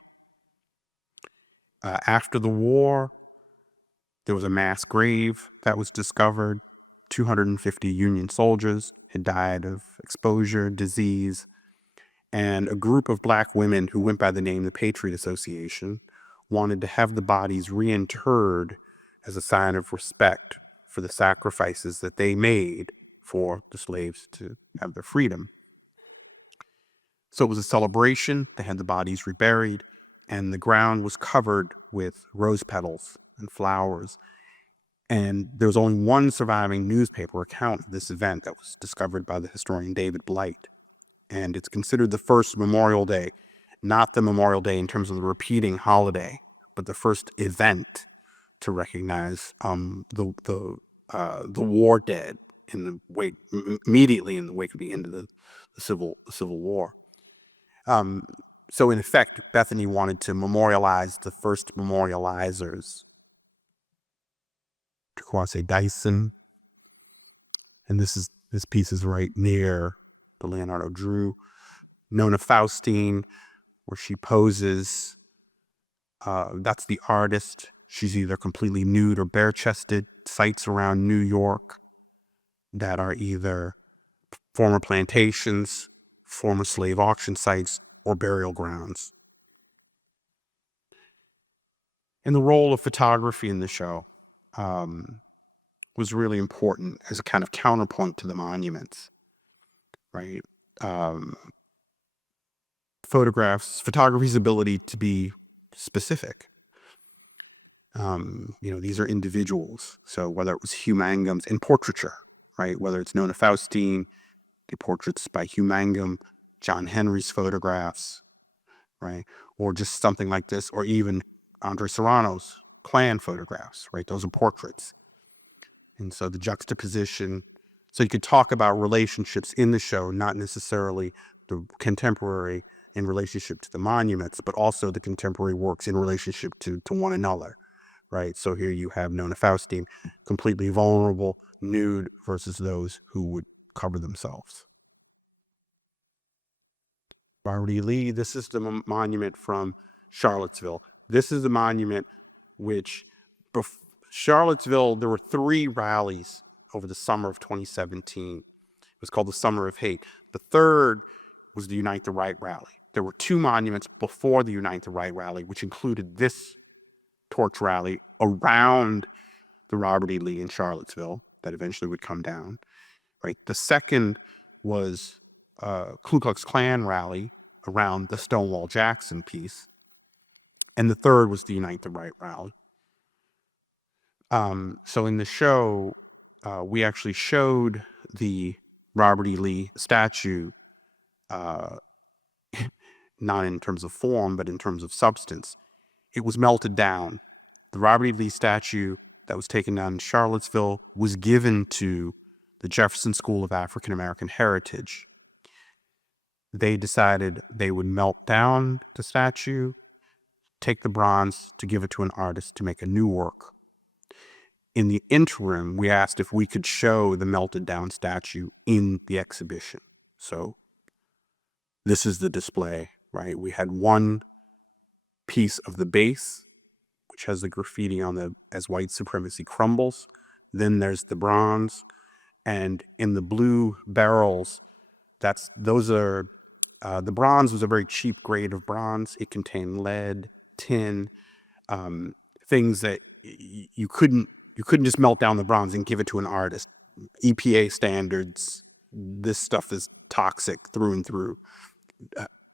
After the war, there was a mass grave that was discovered. 250 Union soldiers had died of exposure, disease, and a group of black women who went by the name the Patriot Association wanted to have the bodies reinterred as a sign of respect for the sacrifices that they made for the slaves to have their freedom. So it was a celebration. They had the bodies reburied, and the ground was covered with rose petals and flowers. And there was only one surviving newspaper account of this event that was discovered by the historian David Blight. And it's considered the first Memorial Day, not the Memorial Day in terms of the repeating holiday, but the first event to recognize the war dead in the wake, immediately in the wake of the end of the Civil War. So in effect, Bethany wanted to memorialize the first memorializers. Kwasi Dyson, and this piece is right near the Leonardo Drew. Nona Faustine, where she poses. That's the artist. She's either completely nude or bare-chested. Sites around New York that are either former plantations, former slave auction sites, or burial grounds. And the role of photography in the show was really important as a kind of counterpoint to the monuments, right? Photography's ability to be specific. These are individuals. So whether it was Hugh Mangum's in portraiture, right? Whether it's Nona Faustine, the portraits by Hugh Mangum, John Henry's photographs, right? Or just something like this, or even Andre Serrano's Klan photographs, right? Those are portraits. And so the juxtaposition, so you could talk about relationships in the show, not necessarily the contemporary in relationship to the monuments, but also the contemporary works in relationship to one another, right? So here you have Nona Faustine, completely vulnerable, nude, versus those who would cover themselves. Robert E. Lee, this is the monument from Charlottesville. This is the monument which, Charlottesville, there were 3 rallies over the summer of 2017. It was called the Summer of Hate. The third was the Unite the Right rally. There were 2 monuments before the Unite the Right rally, which included this torch rally around the Robert E. Lee in Charlottesville. that eventually would come down, right? The second was Ku Klux Klan rally around the Stonewall Jackson piece. And the third was the Unite the Right rally. So in the show, we actually showed the Robert E. Lee statue, not in terms of form, but in terms of substance. It was melted down. The Robert E. Lee statue that was taken down in Charlottesville was given to the Jefferson School of African American Heritage. They decided they would melt down the statue, take the bronze to give it to an artist to make a new work. In the interim, we asked if we could show the melted down statue in the exhibition. So this is the display, right? We had one piece of the base, which has the graffiti on the "As White Supremacy Crumbles." Then there's the bronze, and in the blue barrels, the bronze was a very cheap grade of bronze. It contained lead, tin, things that you couldn't just melt down the bronze and give it to an artist. EPA standards, this stuff is toxic through and through.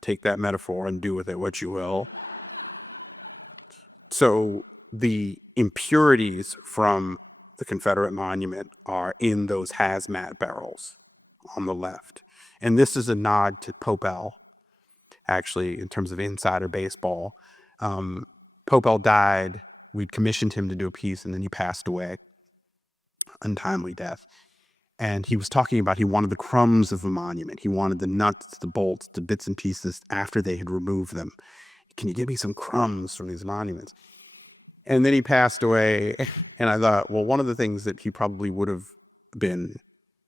Take that metaphor and do with it what you will. So the impurities from the Confederate monument are in those hazmat barrels on the left. And this is a nod to Popel, actually, in terms of insider baseball. Popel died. We'd commissioned him to do a piece, and then he passed away, untimely death. And he was talking about he wanted the crumbs of a monument. He wanted the nuts, the bolts, the bits and pieces after they had removed them. Can you give me some crumbs from these monuments? And then he passed away, and I thought, well, one of the things that he probably would have been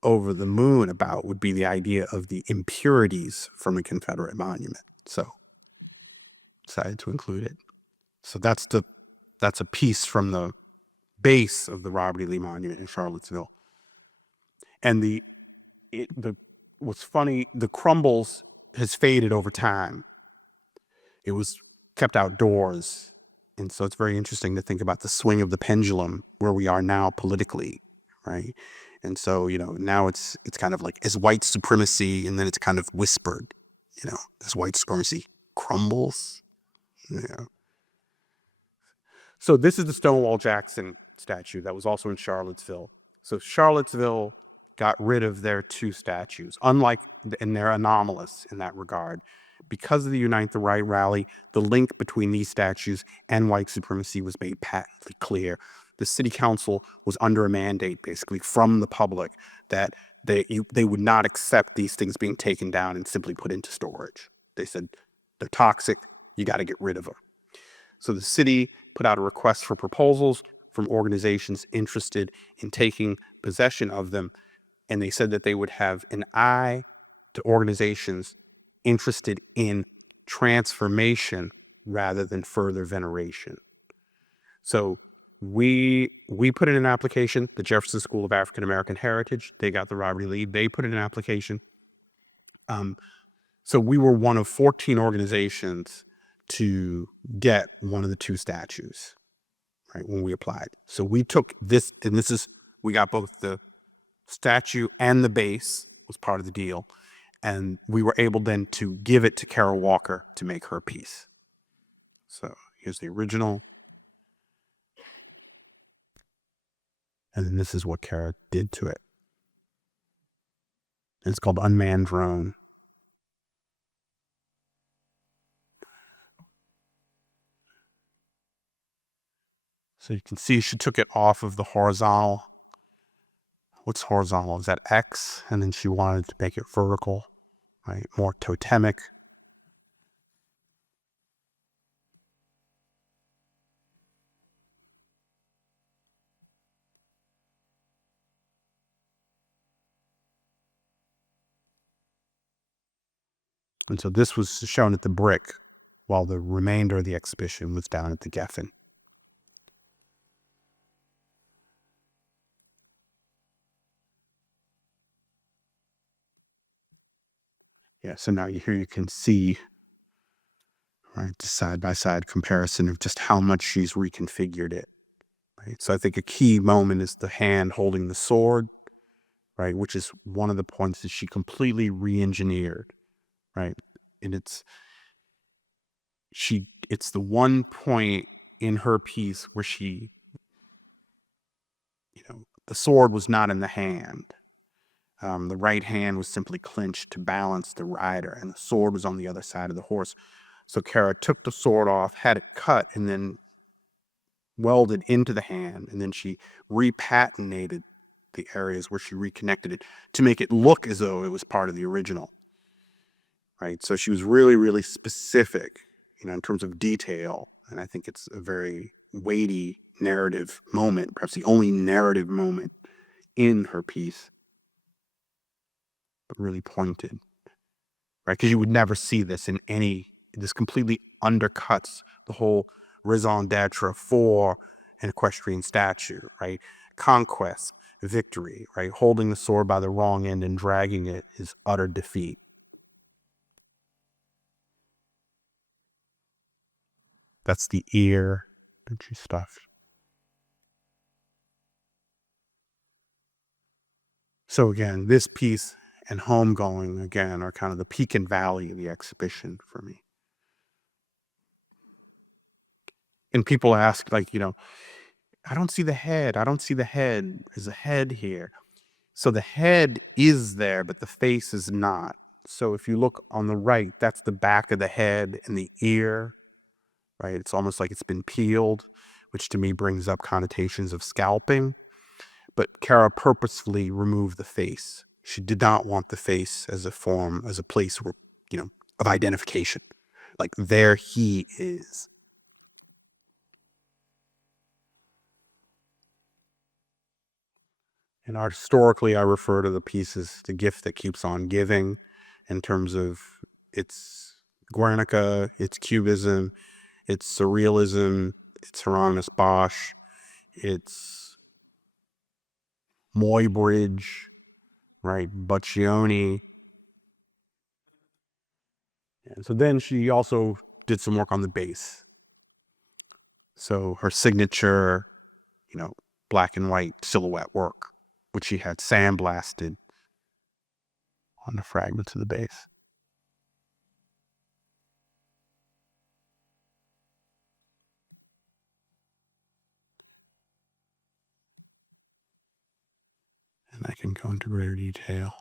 over the moon about would be the idea of the impurities from a Confederate monument. So decided to include it. So that's a piece from the base of the Robert E. Lee Monument in Charlottesville. And what's funny, the crumbles has faded over time. It was kept outdoors. And so it's very interesting to think about the swing of the pendulum where we are now politically, right? And so, now it's kind of like as white supremacy, and then it's kind of whispered, as white supremacy crumbles. So this is the Stonewall Jackson statue that was also in Charlottesville. So Charlottesville got rid of their two statues, and they're anomalous in that regard. Because of the Unite the Right rally, the link between these statues and white supremacy was made patently clear. The city council was under a mandate, basically, from the public that they would not accept these things being taken down and simply put into storage. They said, they're toxic, you got to get rid of them. So the city put out a request for proposals from organizations interested in taking possession of them, and they said that they would have an eye to organizations interested in transformation rather than further veneration. So we put in an application, the Jefferson School of African American Heritage, they got the Robert E. Lee, they put in an application. So we were one of 14 organizations to get one of the two statues, right, when we applied. So we took this, and we got both the statue and the base was part of the deal. And we were able then to give it to Carol Walker to make her piece. So here's the original. And then this is what Kara did to it. And it's called Unmanned Drone. So you can see she took it off of the horizontal. What's horizontal? Is that X? And then she wanted to make it vertical, right? More totemic. And so this was shown at the Brick, while the remainder of the exhibition was down at the Geffen. Yeah, so now here you can see, right, the side-by-side comparison of just how much she's reconfigured it. right? So I think a key moment is the hand holding the sword, right? Which is one of the points that she completely re-engineered, right? And it's the one point in her piece where she, the sword was not in the hand. The right hand was simply clenched to balance the rider, and the sword was on the other side of the horse. So Kara took the sword off, had it cut, and then welded into the hand, and then she repatinated the areas where she reconnected it to make it look as though it was part of the original, right? So she was really, really specific, in terms of detail, and I think it's a very weighty narrative moment, perhaps the only narrative moment in her piece, but really pointed, right? Because you would never see this this completely undercuts the whole raison d'etre for an equestrian statue, right? Conquest, victory, right? Holding the sword by the wrong end and dragging it is utter defeat. That's the ear that she stuffed. So again, this piece and Homegoing, again, are kind of the peak and valley of the exhibition for me. And people ask, I don't see the head. I don't see the head. Is the head here? So the head is there, but the face is not. So if you look on the right, that's the back of the head and the ear, right? It's almost like it's been peeled, which to me brings up connotations of scalping. But Kara purposefully removed the face. She did not want the face as a place where, of identification. Like, there he is. And historically, I refer to the piece as the gift that keeps on giving, in terms of its Guernica, its Cubism, its Surrealism, its Hieronymus Bosch, its Muybridge, right, Boccioni. And so then she also did some work on the base. So her signature, black and white silhouette work, which she had sandblasted on the fragments of the base. And I can go into greater detail.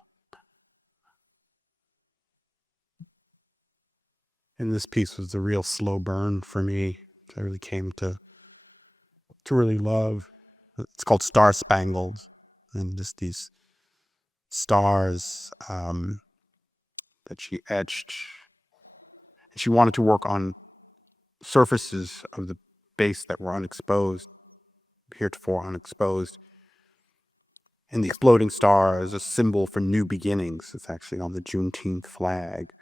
And this piece was the real slow burn for me. I really came to really love. It's called Star Spangled, and just these stars that she etched. And she wanted to work on surfaces of the base that were unexposed, heretofore unexposed. And the exploding star is a symbol for new beginnings. It's actually on the Juneteenth flag.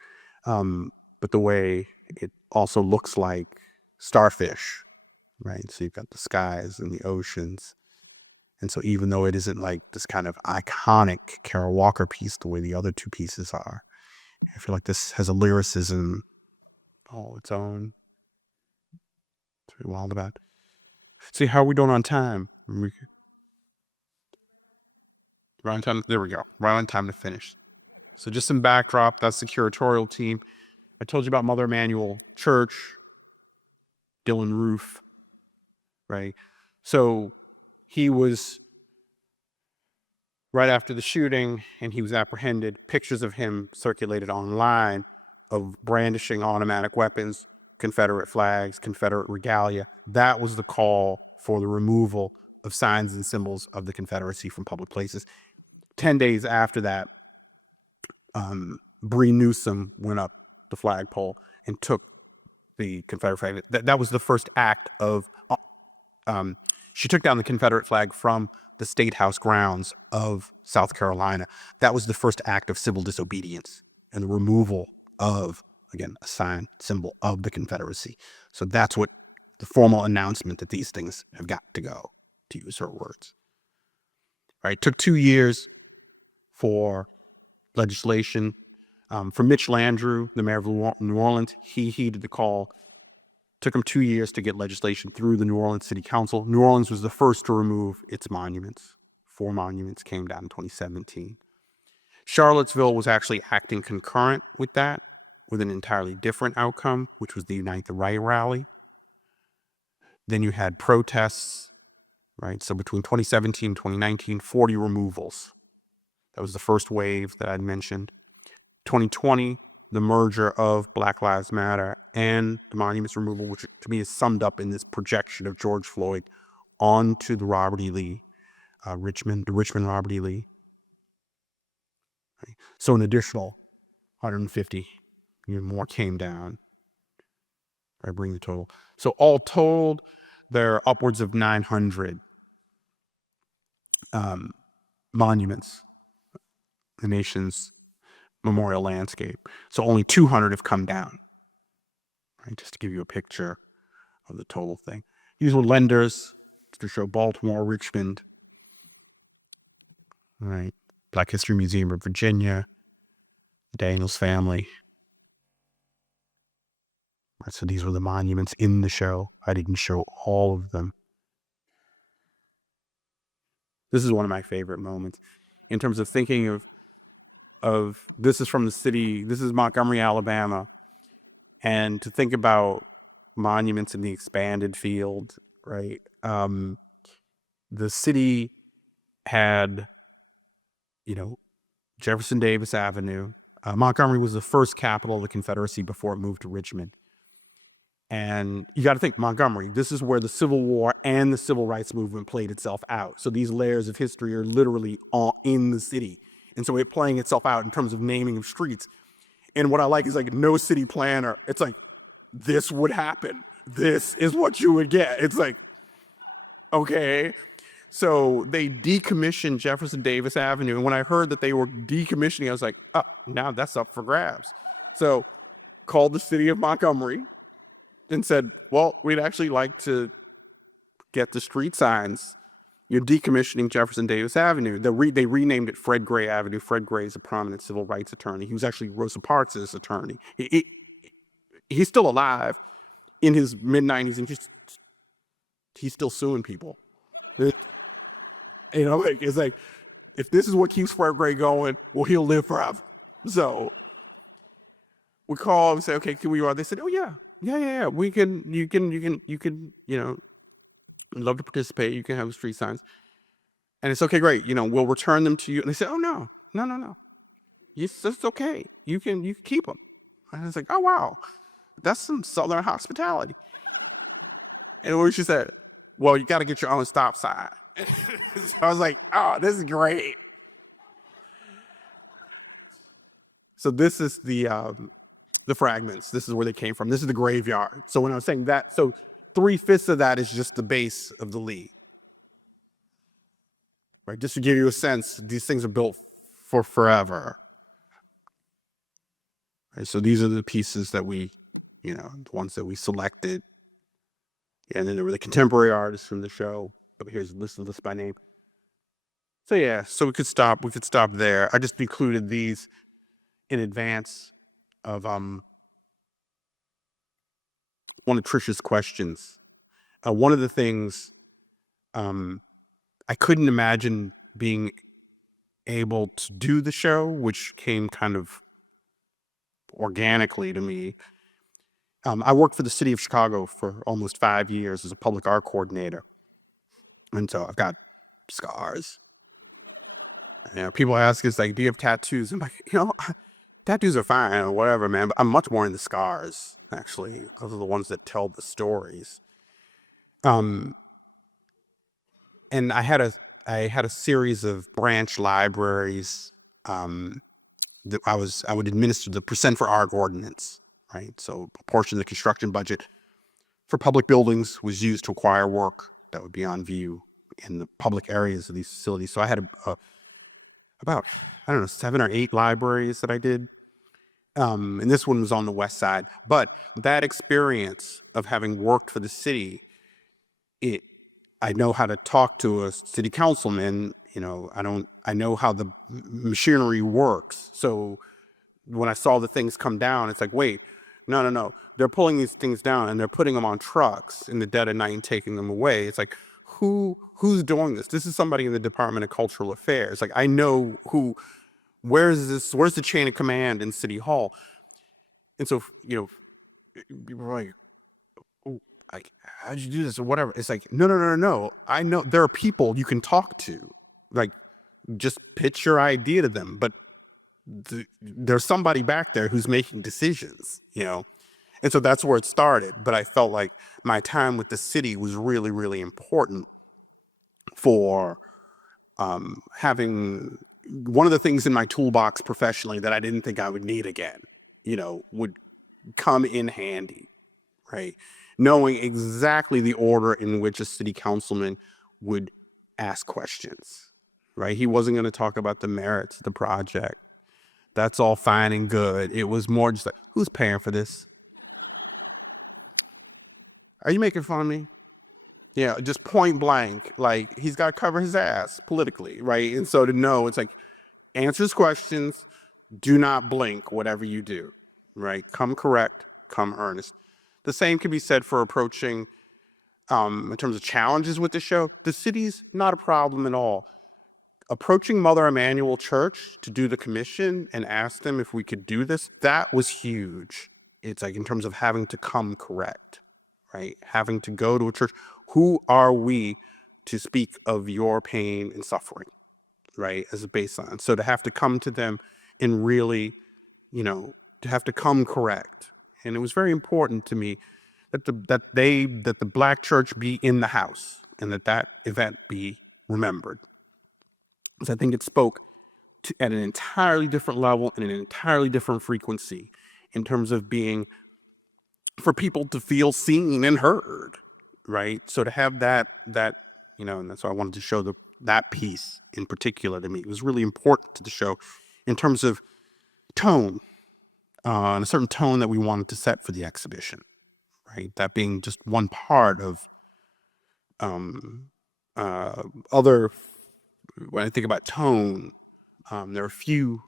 But the way it also looks like starfish, right? So you've got the skies and the oceans. And so even though it isn't like this kind of iconic Kara Walker piece the way the other two pieces are, I feel like this has a lyricism all its own. It's really wild about it. See, how are we doing on time? Right on time? There we go. Right on time to finish. So just some backdrop. That's the curatorial team. I told you about Mother Emanuel Church, Dylan Roof, right? So he was, right after the shooting, and he was apprehended. Pictures of him circulated online of brandishing automatic weapons, Confederate flags, Confederate regalia. That was the call for the removal of signs and symbols of the Confederacy from public places. 10 days after that, Bree Newsom went up the flagpole and took the Confederate flag. That was the first act of, she took down the Confederate flag from the State House grounds of South Carolina. That was the first act of civil disobedience and the removal of, again, a sign, symbol of the Confederacy. So that's what the formal announcement that these things have got to go, to use her words. Right, it took 2 years for legislation. For Mitch Landrieu, the mayor of New Orleans, he heeded the call Took them 2 years to get legislation through the New Orleans City Council. New Orleans was the first to remove its monuments. 4 monuments came down in 2017. Charlottesville was actually acting concurrent with that, with an entirely different outcome, which was the Unite the Right rally. Then you had protests, right? So between 2017 and 2019, 40 removals. That was the first wave that I'd mentioned. 2020, the merger of Black Lives Matter and the monuments removal, which to me is summed up in this projection of George Floyd onto the Robert E. Lee, the Richmond Robert E. Lee. Right. So an additional 150, even more came down. I bring the total. So all told, there are upwards of 900 monuments, the nation's memorial landscape. So only 200 have come down, right? Just to give you a picture of the total thing. These were lenders to show Baltimore, Richmond, right? Black History Museum of Virginia, Daniels family. Right, so these were the monuments in the show. I didn't show all of them. This is one of my favorite moments in terms of thinking of this is from the city, this is Montgomery, Alabama, and to think about monuments in the expanded field, right? The city had, Jefferson Davis Avenue. Montgomery was the first capital of the Confederacy before it moved to Richmond. And you got to think, Montgomery, this is where the Civil War and the Civil Rights Movement played itself out. So these layers of history are literally all in the city. And so it's playing itself out in terms of naming of streets. And what I like is like no city planner, it's like, this would happen. This is what you would get. It's like, okay. So they decommissioned Jefferson Davis Avenue. And when I heard that they were decommissioning, I was like, oh, now that's up for grabs. So called the city of Montgomery and said, well, we'd actually like to get the street signs. You're decommissioning Jefferson Davis Avenue. They renamed it Fred Gray Avenue. Fred Gray is a prominent civil rights attorney. He was actually Rosa Parks' attorney. He's still alive in his mid-90s, and he's still suing people. It's like, if this is what keeps Fred Gray going, well, he'll live forever. So we called and said, okay, can we? They said, oh yeah. We can. You can. We'd love to participate. You can have the street signs. And it's okay, great. We'll return them to you. And they said, oh, no. It's okay. You can keep them. And it's like, oh, wow. That's some Southern hospitality. And when she said, well, you got to get your own stop sign. So I was like, oh, this is great. So this is the fragments. This is where they came from. This is the graveyard. So when I was saying that, so 3/5 of that is just the base of the Lee. Right? Just to give you a sense, these things are built for forever. Right? So these are the pieces that we, the ones that we selected. And then there were the contemporary artists from the show. But here's a list by name. So yeah, so we could stop there. I just included these in advance of one of Trisha's questions. One of the things I couldn't imagine being able to do the show, which came kind of organically to me. I worked for the city of Chicago for almost 5 years as a public art coordinator. And so I've got scars. People ask us, like, do you have tattoos? I'm like, tattoos are fine or whatever, man, but I'm much more into scars, actually. Those are the ones that tell the stories. And I had a series of branch libraries that I would administer the Percent for Art ordinance, right? So a portion of the construction budget for public buildings was used to acquire work that would be on view in the public areas of these facilities. So I had about 7 or 8 libraries that I did. And this one was on the west side. But that experience of having worked for the city, I know how to talk to a city councilman. I know how the machinery works. So when I saw the things come down, it's like, wait, No. They're pulling these things down and they're putting them on trucks in the dead of night and taking them away. It's like, who's doing this? This is somebody in the Department of Cultural Affairs. Like, I know where's the chain of command in City Hall? And so, people are like, oh, how'd you do this or whatever? It's like, no. I know there are people you can talk to. Like, just pitch your idea to them. But there's somebody back there who's making decisions, And so that's where it started. But I felt like my time with the city was really, really important for having one of the things in my toolbox professionally that I didn't think I would need again, would come in handy, right? Knowing exactly the order in which a city councilman would ask questions, right? He wasn't going to talk about the merits of the project. That's all fine and good. It was more just like, who's paying for this? Are you making fun of me? Yeah, just point blank, like he's got to cover his ass politically, right? And so to know, it's like, answer his questions, do not blink whatever you do, right? Come correct, come earnest. The same can be said for approaching, in terms of challenges with the show. The city's not a problem at all. Approaching Mother Emanuel Church to do the commission and ask them if we could do this, that was huge. It's like in terms of having to come correct, right? Having to go to a church. Who are we to speak of your pain and suffering, right, as a baseline? So to have to come to them and really, to have to come correct. And it was very important to me that the Black church be in the house and that event be remembered. Because I think it spoke at an entirely different level and an entirely different frequency in terms of being, for people to feel seen and heard, right? So to have that, and that's why I wanted to show that piece in particular to me. It was really important to the show in terms of tone, and a certain tone that we wanted to set for the exhibition, right? That being just one part of other. When I think about tone, there are a few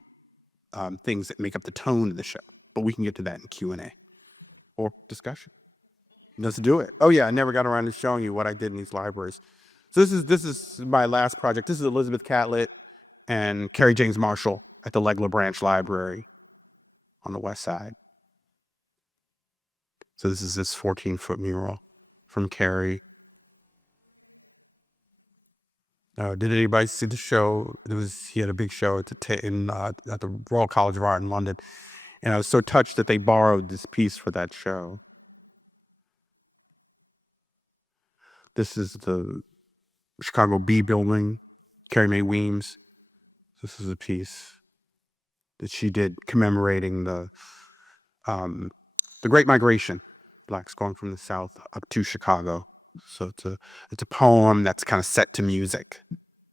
things that make up the tone of the show, but we can get to that in Q&A or discussion. Let's do it. Oh yeah, I never got around to showing you what I did in these libraries. So this is my last project. This is Elizabeth Catlett and Carrie James Marshall at the Legler Branch Library on the west side. So this is this 14-foot mural from Carrie. Did anybody see the show? He had a big show at the Royal College of Art in London, and I was so touched that they borrowed this piece for that show. This is the Chicago Bee Building, Carrie Mae Weems. This is a piece that she did commemorating the Great Migration, blacks going from the South up to Chicago. So it's a poem that's kind of set to music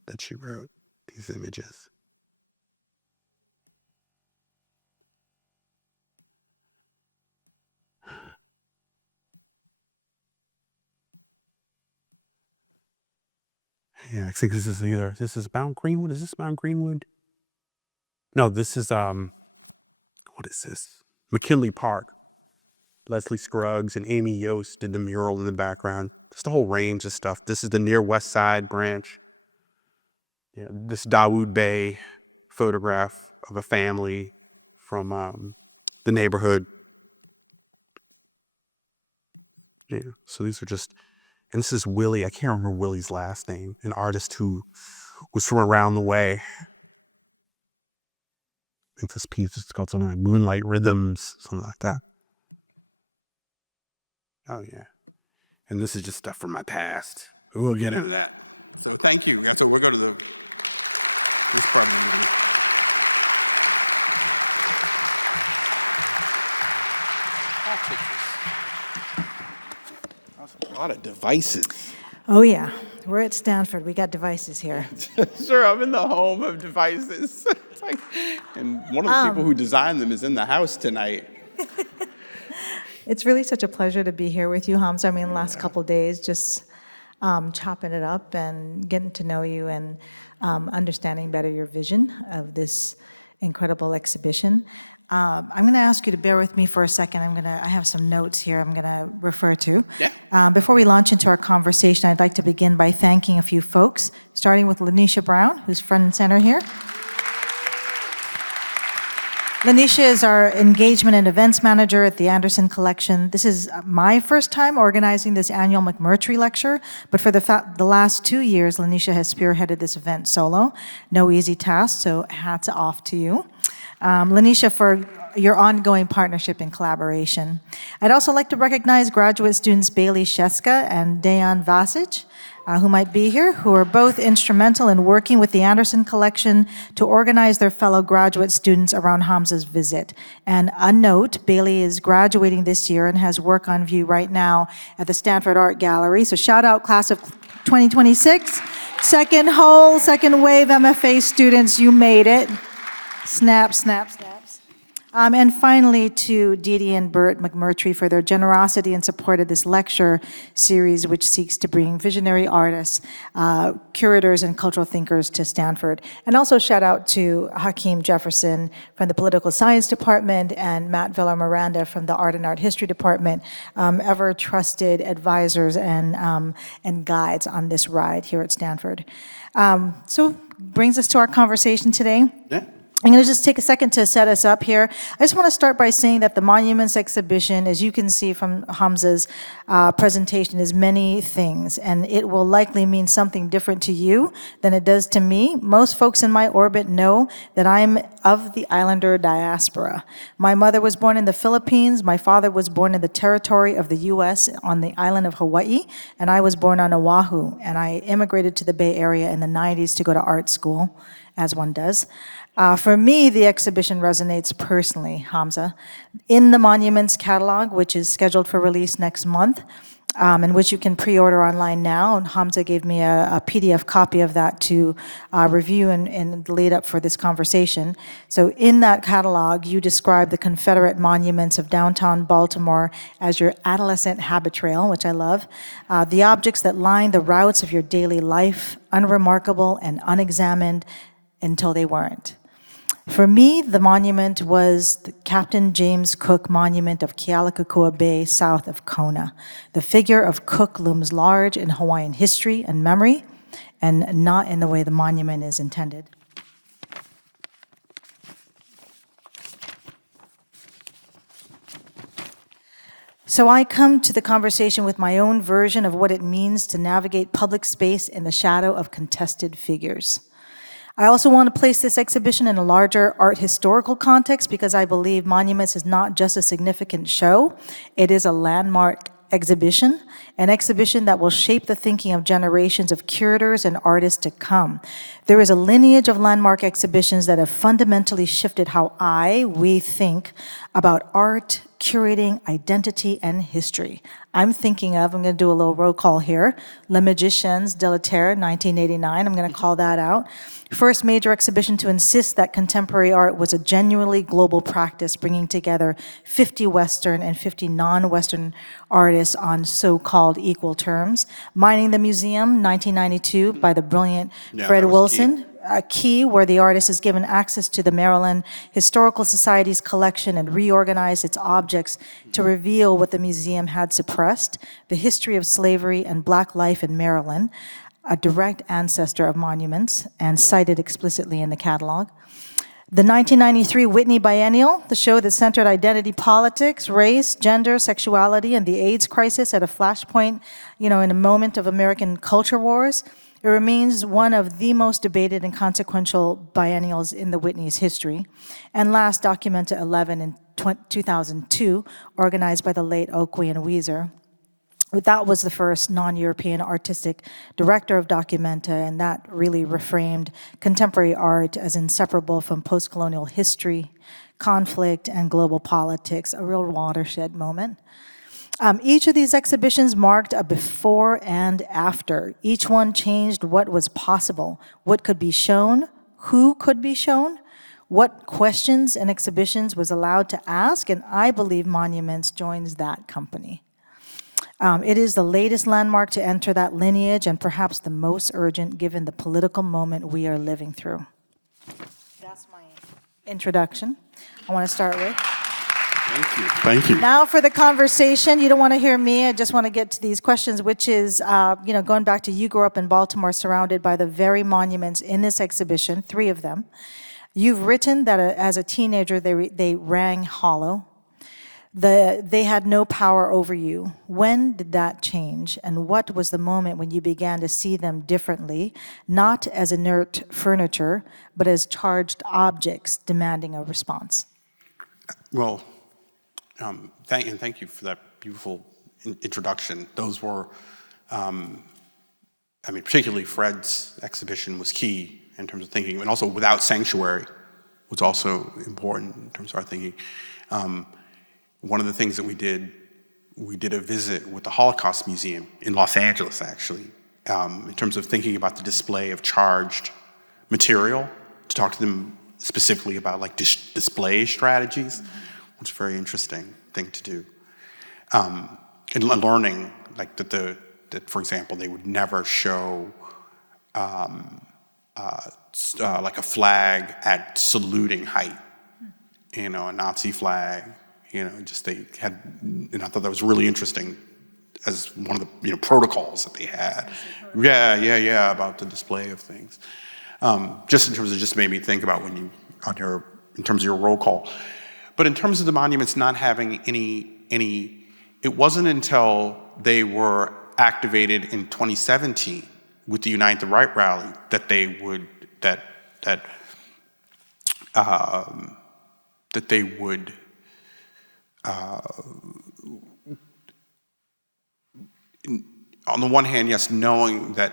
that she wrote, these images. Yeah, I think this is Mount Greenwood. Is this Mount Greenwood? No, this is, what is this? McKinley Park. Leslie Scruggs and Amy Yost did the mural in the background. Just a whole range of stuff. This is the Near West Side branch. Yeah, this Dawood Bay photograph of a family from the neighborhood. Yeah, so these are just, and this is Willie, I can't remember Willie's last name, an artist who was from around the way. I think this piece is called something like Moonlight Rhythms, something like that. Oh, yeah. And this is just stuff from my past. We'll get into that. So thank you. So we'll go to this part of the meeting. That's a lot of devices. Oh, yeah. We're at Stanford. We got devices here. Sure, I'm in the home of devices. And one of the people who designed them is in the house tonight. It's really such a pleasure to be here with you, Hamza. I mean, the last couple of days, just chopping it up and getting to know you and understanding better your vision of this incredible exhibition. I'm going to ask you to bear with me for a second. I have some notes here I'm going to refer to. Yeah. Before we launch into our conversation, I'd like to begin by thanking a few folks, starting with Lanisha Brown, who's front and center here. Lanisha is our engagement and events manager at the Anderson Collection. This is my first time organizing this annual McMurtry lecture, but for the last 2 years, Lanisha has spearheaded this event solo. No easy task, so hats off to you. Lanisha, for your ongoing partnership and collaboration. I'd also like to recognize graduate students Bailey Sheska and Dejan Vasic, who might be here, who are both instrumental in working with the Anderson Collection to organize their fellow graduate students around Hamza's visit. And a note, Bailey is graduating this year and has work on view right now at the Stanford Art Gallery. So shout out class of 2026, second wave MFA students, you made it. Snap, snap, snaps. And finally, to Deedee and Burt McMurtry for their generosity and support of this lecture series, which seeks to bring visionary artists, curators, and cultural thinkers to Stanford. And also shout out to Hakeem Jefferson from the Political Science Department and Matt Villa-Miranda from the Art and Art History Department, ever trusted advisors and guides on this ride here at Stanford. So brings us to our conversation today. Yeah. I'm going to just take a second to set us up here. I just want to start by saying that the Monuments exhibition, as you can see from Hamza's presentation, is many things, and it will likely mean something different to you than it does to me. Most folks in my orbit know that I'm of the Islander diaspora. My mother was born in the Philippines, my father was born in the territory of the U.S. on the island of Hawaii, and I was born on Oahu, and I immigrated to the Bay Area in the 90s to go to art school, as one does. For me, the exhibition resonates personally, Hamza. In the Monuments catalog, which is scheduled for release next month, and which you can pre-order online now, and Hamza gave me a PDF copy of that to review and lead up for this conversation. So in that catalog, you describe the Confederate monuments of downtown Baltimore as your adolescent habit trail, which I love. The objects that line the routes of your daily life, unremarkable and unexamined until they weren't. For me, the monument was the Captain James Cook Monument of Kealakekua Bay, south of Kona. The figure of Cook looms large in Hawaiian history and memory, and not in the way the monument is intended. So I come to the conversation with my own version of what it means to navigate public space in the shadow of contested figures. I also want to place this exhibition in a larger art historical context because I believe Monuments is not just a significant show, it is a landmark exhibition, an exhibition that will shape the thinking of generations of curators and artists to come. There is a lineage of landmark exhibitions that have fundamentally shifted how we think about art, curating, identity, and history. I'm thinking of, I'm going to do a little roll call here, Les Magiciens de la Terre, 1989, I'm going to call that out. First major exhibition to insist that contemporary art was a genuinely global practice, bringing together 50 Western and 50 non-Western artists on so-called equal terms. Mining the Museum, 1992, by the brilliant Fred Wilson. A key where the artist is given access to the Maryland Historical Society's collection and reorganized its objects to reveal what the museum had suppressed, the history of slavery and Black life in Maryland, a direct ancestor of Monuments and cited explicitly in the catalog. The 1993 Whitney Biennial, the show that centered identity politics, race, gender, sexuality, and the AIDS crisis at a flashpoint, in a moment of American culture wars. It remains one of the most debated and consequential biennials in the Whitney's history. And last, Documenta 11 in 2002, organized by the late Oakley and Weezer. That was the first non-European artistic director of Documenta, and that really reframed contemporary art as inseparable from post-colonial history, conflict, and global politics, a real watershed moment. Each of these exhibitions marked a before and after. Each one changed what was possible, what could be shown, who could be shown, what questions and exhibitions was allowed to ask, and I believe Monuments joins that company. It is the latest landmark to enter that lineage and perhaps the most urgent given the political moment we are living through. That's my introduction. I want to start with. Thank you. Thank you. Now for the conversation. You don't want to hear me. I just want to get to these questions, which is, going back to you grew up in Baltimore surrounded by the very monuments in this exhibition, 3 of them. You've written that as a teenager, they rang hollow. They had no power over you. When did that change? And what was the moment when you began to see them differently, not as inert furniture, but as charged objects demanding a response? Well, thank you for that beautiful introduction. Those were, particularly Fred's exhibition was key in terms of thinking, and also Without Sanctuary was also important in terms of our thinking. One of the things that we did a visit with the Holocaust Museum in Los Angeles, actually, in terms of thinking about the display of charged material, to talk to them specifically about like display strategies, which is a very interesting thing to do. And learning like that for example, they would never show like a flag at saluting height, a Nazi flag. Just they had, and I thought that was really interesting as one of the protocols that they had. Yeah, about the display of things. Just in terms of, just made me think about when in terms of your roll call. But in terms of the monuments not having any, it wasn't until they were activated in 2017 with the Unite the Right rally that they would on the one hand, yes, knowing that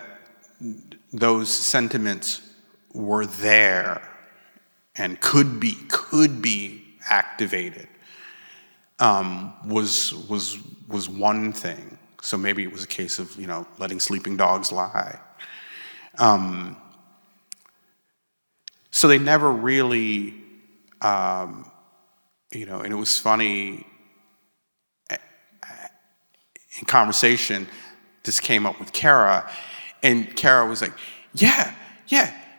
those sentiments were there and could be activated was one thing. So maybe it was a case of letting sleeping dogs lie. So they never really, and it was funny. In conversation, this came up with Kara, and Kara was like, yeah,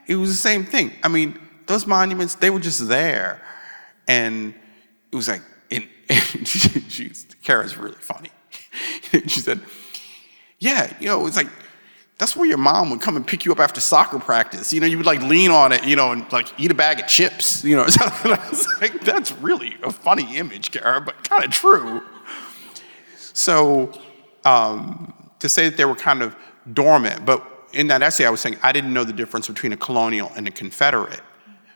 it was the same thing. I mean, those monuments, they were just there. And it was like, and Kara's really funny. She said, yeah, it's like, that's where your mom would come and pick you up after soccer practice. You would like lean on it, and like eat a bag of chips, So I was like, that's really a funny image, Kara, but kind of true. So to say that they were kind of dormant, but in that essay I was saying I didn't know the difference between a colonial and a Confederate,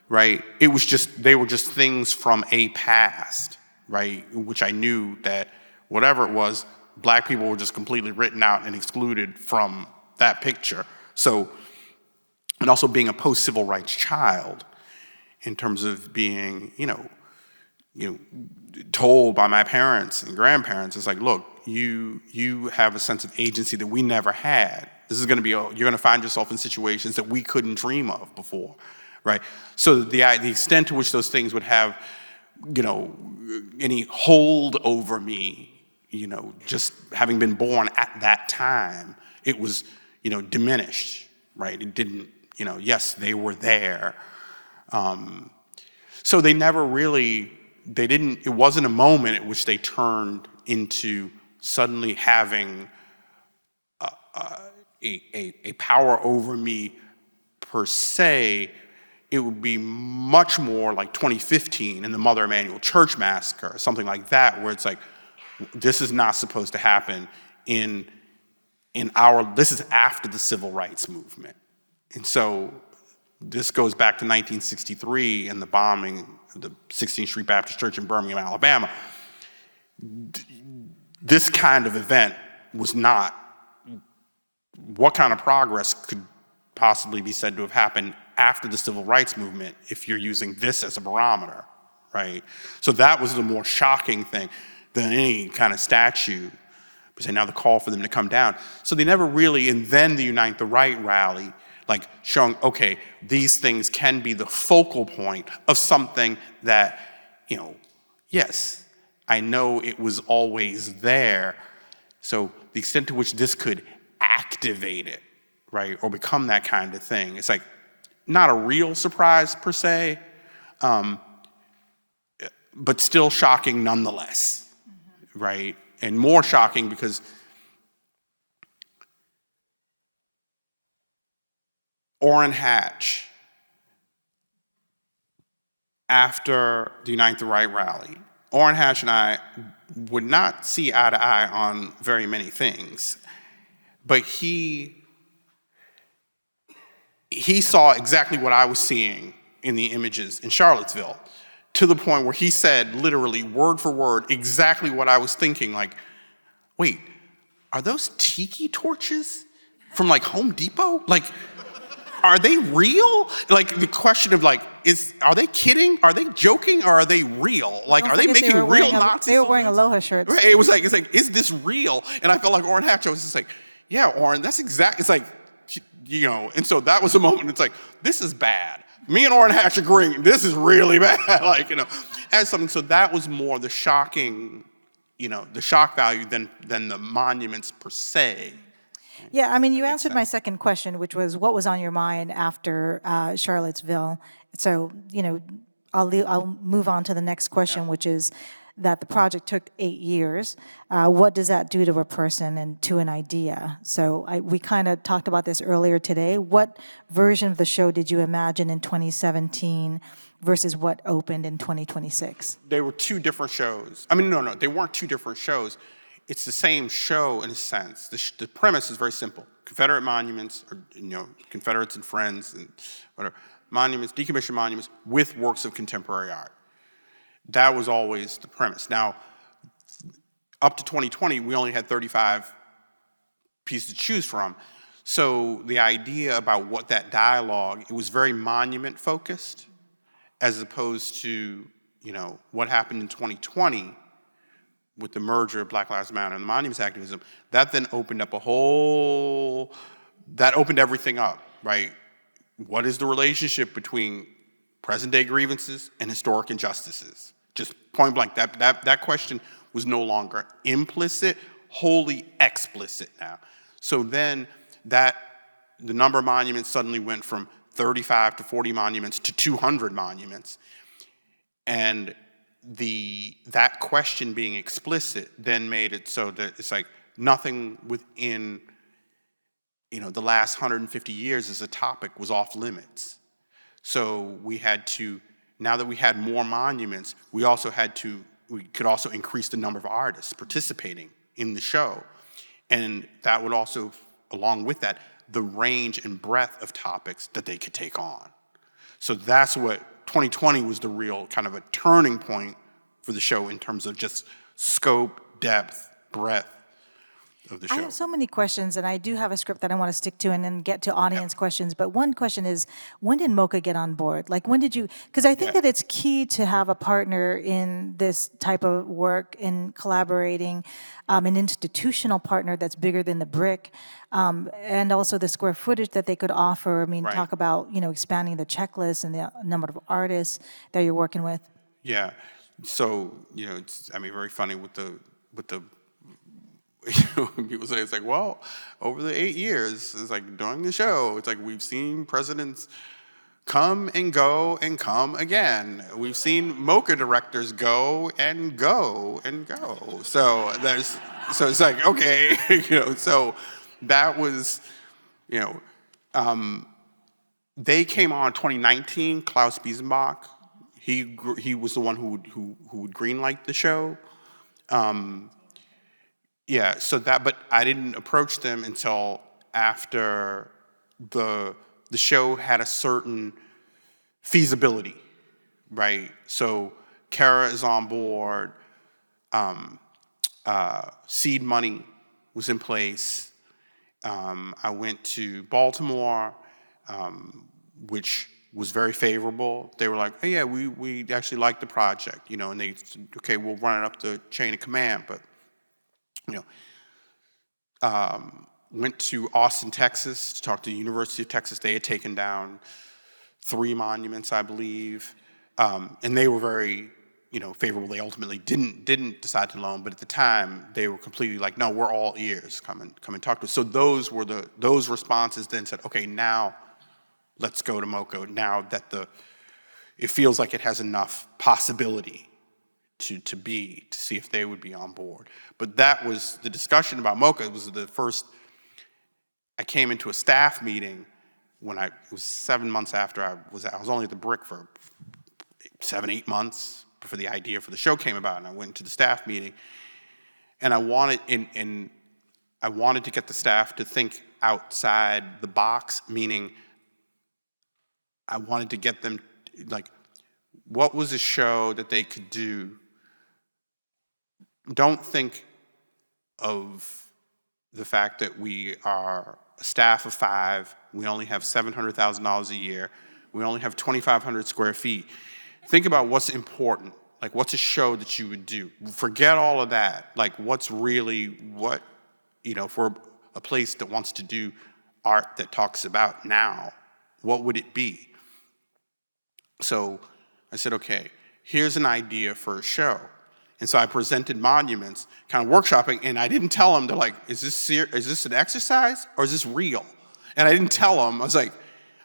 right? They were just things from a past, right? Which I knew that whatever it was, Black people were just completely written out and excluded from that picture. So, and also being a post-civil rights child in terms of being, told by my parents and grandparents, it's like, look, you have a sense of agency that we never had. This is going to be, you're going to find yourself in situations that we couldn't dream of before, right? So the extent to which those things would have, any hold over me, just having been born at that time, it was, diminished, right? It didn't, yes, they were there. So they never really, it wasn't a moment at which they turned into suddenly having a power over me per se. It would be much more like 2015 in the Mother Emanuel Church Massacre, or something like that, where it's like, this is not supposed to happen this is after the Civil Rights Movement. And so this goes back to 1963 and the bombing of the 16th Street Baptist Church in Birmingham, Alabama. This kind of event was not, what kind of progress could possibly be said to have happened after the Civil Rights Movement if you're using this as a barometer, right? So that was the more shocking thing than any kind of statue. But now the call for them to come down. So they never really, and then the Unite the Right rally, like showing, okay, these things can be the focal point of something that, yes, I know it was always there. So the extent to which this could activate it, right, or become that kind of thing, it's like not a real surprise per se, but still shocking nonetheless, right? And more shocking because Orrin Hatch, after the Unite the Right rally, Orrin Hatch and I would not see eye to eye on very many things, but he saw exactly what I was seeing in the images in Charlottesville, to the point where he said, literally, word for word, exactly what I was thinking, like, wait, are those tiki torches from like Home Depot? Like, are they real? Like the question of like, are they kidding? Are they joking? Or are they real? Like, are they making real Nazis? They were wearing aloha shirts. Right, it's like, is this real? And I felt like Orrin Hatch, I was just like, yeah, Orrin, that's exact. It's like, you know, and so that was a moment. It's like, this is bad. Me and Orrin Hatch agreeing, this is really bad. Like, you know, as something. So that was more the shocking, you know, the shock value than the monuments per se. Yeah, I mean, you answered my second question, which was what was on your mind after Charlottesville. So, you know, I'll move on to the next question, which is that the project took 8 years. What does that do to a person and to an idea? So we kind of talked about this earlier today. What version of the show did you imagine in 2017 versus what opened in 2026? They were two different shows. I mean, no, they weren't two different shows. It's the same show in a sense. The premise is very simple. Confederate monuments, or, you know, Confederates and friends and whatever, monuments, decommissioned monuments with works of contemporary art. That was always the premise. Now, up to 2020, we only had 35 pieces to choose from. So the idea about what that dialogue, it was very monument focused, as opposed to, you know, what happened in 2020 with the merger of Black Lives Matter and the monuments activism. That then opened up that opened everything up, right? What is the relationship between present day grievances and historic injustices? Just point blank, that question was no longer implicit, wholly explicit now. So then the number of monuments suddenly went from 35 to 40 monuments to 200 monuments. And that question being explicit then made it so that it's like nothing within, you know, the last 150 years as a topic was off limits. So we had to, now that we had more monuments, we could also increase the number of artists participating in the show. And that would also, along with that, the range and breadth of topics that they could take on. So that's what 2020 was, the real kind of a turning point for the show in terms of just scope, depth, breadth of the show. I have so many questions, and I do have a script that I want to stick to and then get to audience questions. But one question is, when did MoCA get on board? Like, when did you, because I think that it's key to have a partner in this type of work, in collaborating, an institutional partner that's bigger than the brick, and also the square footage that they could offer. I mean, talk about, you know, expanding the checklist and the number of artists that you're working with. Yeah, so, you know, it's, I mean, very funny with the people say, it's like, well, over the 8 years, it's like during the show, it's like we've seen presidents come and go and come again. We've seen MoCA directors go and go and go. So it's like, okay, you know, so that was, you know, they came on 2019, Klaus Biesenbach. He was the one who would greenlight the show. Yeah, so but I didn't approach them until after the show had a certain feasibility, right? So Kara is on board, seed money was in place. I went to Baltimore, which was very favorable. They were like, oh yeah, we actually like the project, you know, and they said, okay, we'll run it up the chain of command, but you know, went to Austin, Texas to talk to the University of Texas. They had taken down 3 monuments, I believe, and they were very, you know, favorable. They ultimately didn't decide to loan, but at the time they were completely like, no, we're all ears. Come and talk to us. So those responses then said, okay, now let's go to MoCA. Now that it feels like it has enough possibility to see if they would be on board. But that was the discussion about MoCA. It was the first, I came into a staff meeting when it was 7 months after I was only at the Brick for 7, 8 months before the idea for the show came about, and I went to the staff meeting, and I wanted to get the staff to think outside the box, meaning I wanted to get them, like, what was a show that they could do? Don't think of the fact that we are a staff of 5, we only have $700,000 a year, we only have 2,500 square feet. Think about what's important, like what's a show that you would do? Forget all of that, like what's really, for a place that wants to do art that talks about now, what would it be? So I said, okay, here's an idea for a show. And so I presented Monuments, kind of workshopping, and I didn't tell them, they're like, is this an exercise or is this real? And I didn't tell them, I was like,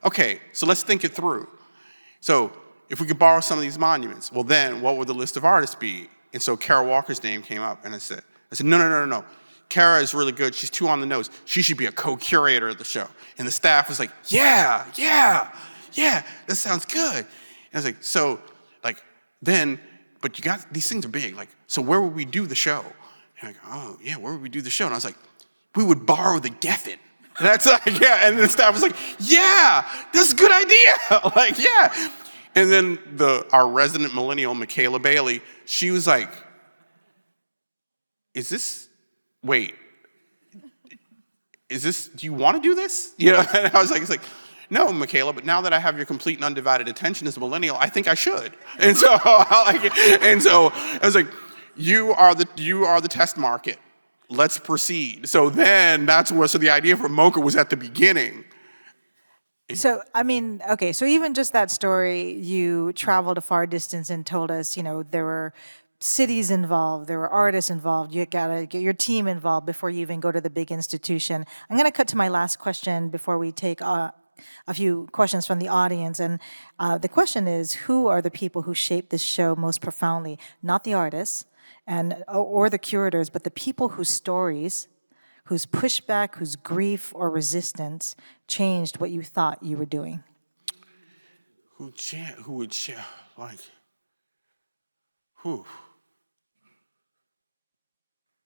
okay, so let's think it through. So if we could borrow some of these monuments, well then, what would the list of artists be? And so Kara Walker's name came up, and I said, no. Kara is really good, she's too on the nose. She should be a co-curator of the show. And the staff was like, yeah, that sounds good. And I was like, so, but you got, these things are big, like, so where would we do the show? And I go, oh, yeah, where would we do the show? And I was like, we would borrow the Geffen. And that's like, yeah, and the staff was like, yeah, that's a good idea, like, yeah. And then our resident millennial, Michaela Bailey, she was like, do you want to do this? And I was like, it's like, no, Michaela, but now that I have your complete and undivided attention as a millennial, I think I should. And so I was like, you are the test market. Let's proceed. So then so the idea for MoCA was at the beginning. So, okay, so even just that story, you traveled a far distance and told us, there were cities involved, there were artists involved, you gotta get your team involved before you even go to the big institution. I'm gonna cut to my last question before we take a few questions from the audience. And the question is, who are the people who shaped this show most profoundly? Not the artists or the curators, but the people whose stories, whose pushback, whose grief or resistance changed what you thought you were doing. Who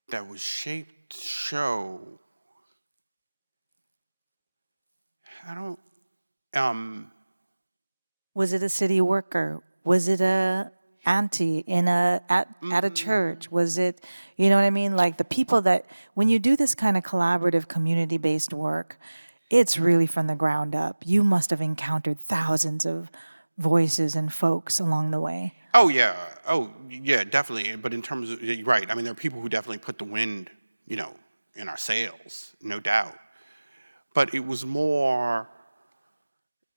that was shaped the show. Was it a city worker? Was it a auntie at a church? Was it, you know what I mean? Like the people that, when you do this kind of collaborative community-based work, it's really from the ground up. You must have encountered thousands of voices and folks along the way. Oh yeah, definitely. But in terms of, you're right, there are people who definitely put the wind, in our sails, no doubt. But it was more,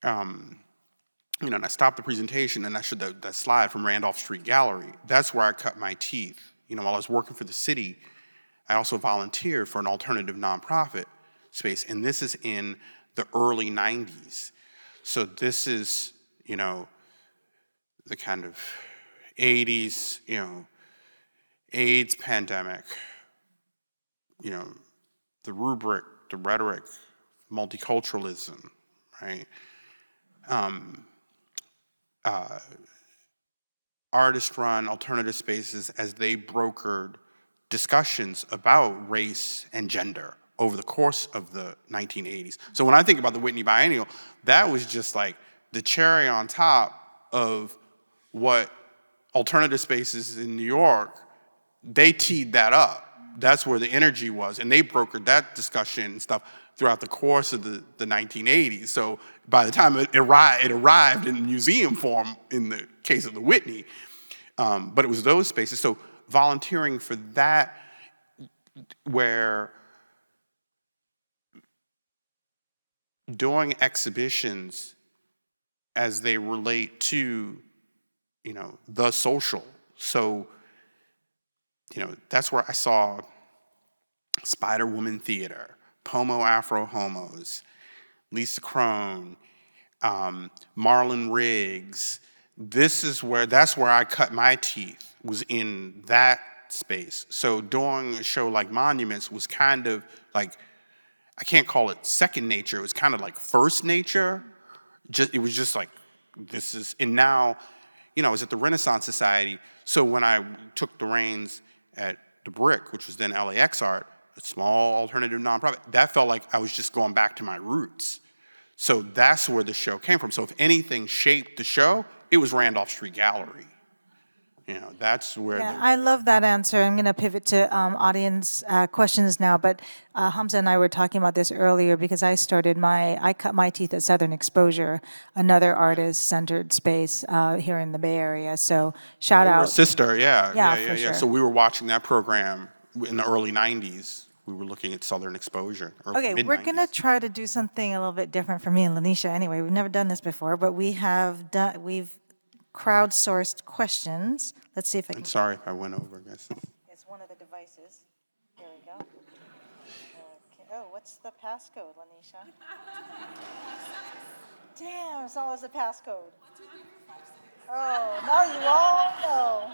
and I stopped the presentation and I showed that slide from Randolph Street Gallery. That's where I cut my teeth. While I was working for the city, I also volunteered for an alternative nonprofit space, and this is in the early 90s. So this is, the kind of 80s, AIDS pandemic, the rubric, the rhetoric, multiculturalism, right? Artist-run alternative spaces as they brokered discussions about race and gender over the course of the 1980s. So when I think about the Whitney Biennial, that was just like the cherry on top of what alternative spaces in New York, they teed that up. That's where the energy was, and they brokered that discussion and stuff throughout the course of the 1980s. So by the time it arrived in museum form in the case of the Whitney, but it was those spaces. So volunteering for that, where doing exhibitions as they relate to, the social. So, that's where I saw Spider Woman Theater, Pomo Afro Homos, Lisa Crone, Marlon Riggs. That's where I cut my teeth was in that space. So doing a show like Monuments was kind of like, I can't call it second nature, it was kind of like first nature. It was just like, this is, and now, I was at the Renaissance Society, so when I took the reins at The Brick, which was then LAX Art, a small alternative nonprofit, that felt like I was just going back to my roots. So that's where the show came from. So if anything shaped the show, it was Randolph Street Gallery. That's where. Yeah, I love that answer. I'm going to pivot to audience questions now, but Hamza and I were talking about this earlier because I cut my teeth at Southern Exposure, another artist-centered space here in the Bay Area. So shout out. Sister, yeah. For sure. So we were watching that program in the early 90s. We were looking at Southern Exposure. Okay, mid-90s. we're going to try to do something a little bit different for me and Lanisha. Anyway, we've never done this before, but we've crowdsourced questions. Let's see if I can. I'm sorry if I went over, guys. It's one of the devices. Here we go. Okay. Oh, what's the passcode, Lanisha? Damn, it's always a passcode. Oh, now you all know.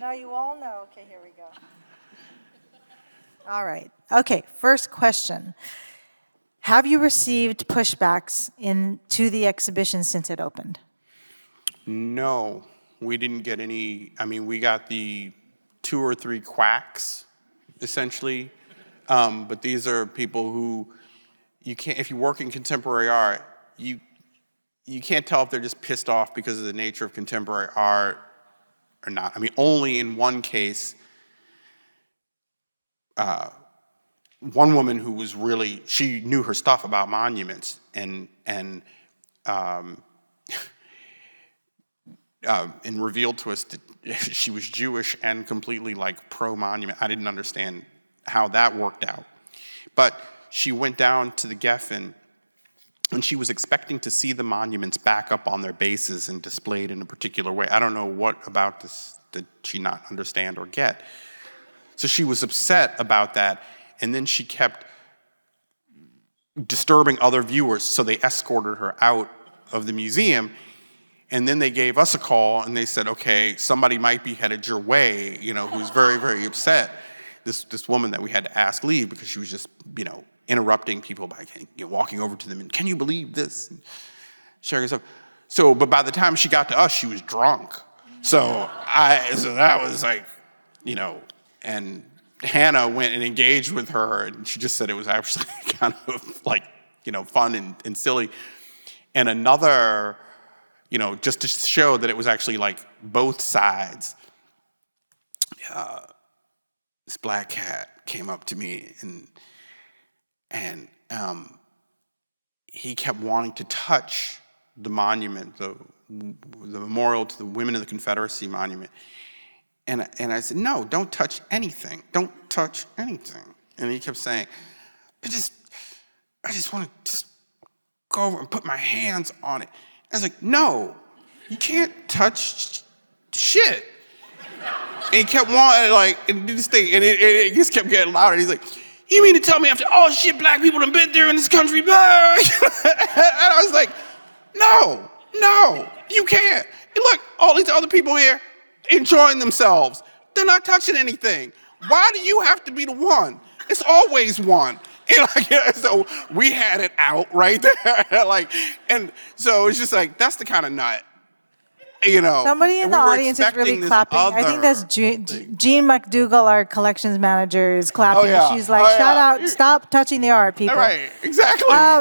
Now you all know. Okay, here we go. All right. Okay, first question. Have you received pushbacks to the exhibition since it opened? No, we didn't get any. I mean, we got the 2 or 3 quacks, essentially. But these are people who you can't, if you work in contemporary art, you can't tell if they're just pissed off because of the nature of contemporary art or not. I mean, only in one case, one woman who was really, she knew her stuff about monuments and revealed to us that she was Jewish and completely like pro-monument. I didn't understand how that worked out. But she went down to the Geffen and she was expecting to see the monuments back up on their bases and displayed in a particular way. I don't know what about this did she not understand or get. So she was upset about that, and then she kept disturbing other viewers, so they escorted her out of the museum. And then they gave us a call and they said, okay, somebody might be headed your way, who's very, very upset. This woman that we had to ask leave because she was just, interrupting people by walking over to them and, can you believe this? And sharing stuff. So, but by the time she got to us, she was drunk. So that was like, and Hannah went and engaged with her and she just said it was actually kind of like, fun and silly. And another, just to show that it was actually like both sides, this black cat came up to me and he kept wanting to touch the monument, the memorial to the women of the Confederacy monument. And I said, no, don't touch anything. Don't touch anything. And he kept saying, I just want to just go over and put my hands on it. I was like, no, you can't touch shit. And he kept wanting, and do this thing, and it just kept getting louder. He's like, you mean to tell me after all shit black people have been through in this country, blah? And I was like, no, you can't. And look, all these other people here enjoying themselves. They're not touching anything. Why do you have to be the one? It's always one. And so we had it out right there. And so it's just like, that's the kind of nut, Somebody in the audience is really clapping. I think that's Jean McDougall, our collections manager, is clapping. Oh, yeah. She's like, shout out, stop touching the art, people. Right, exactly. I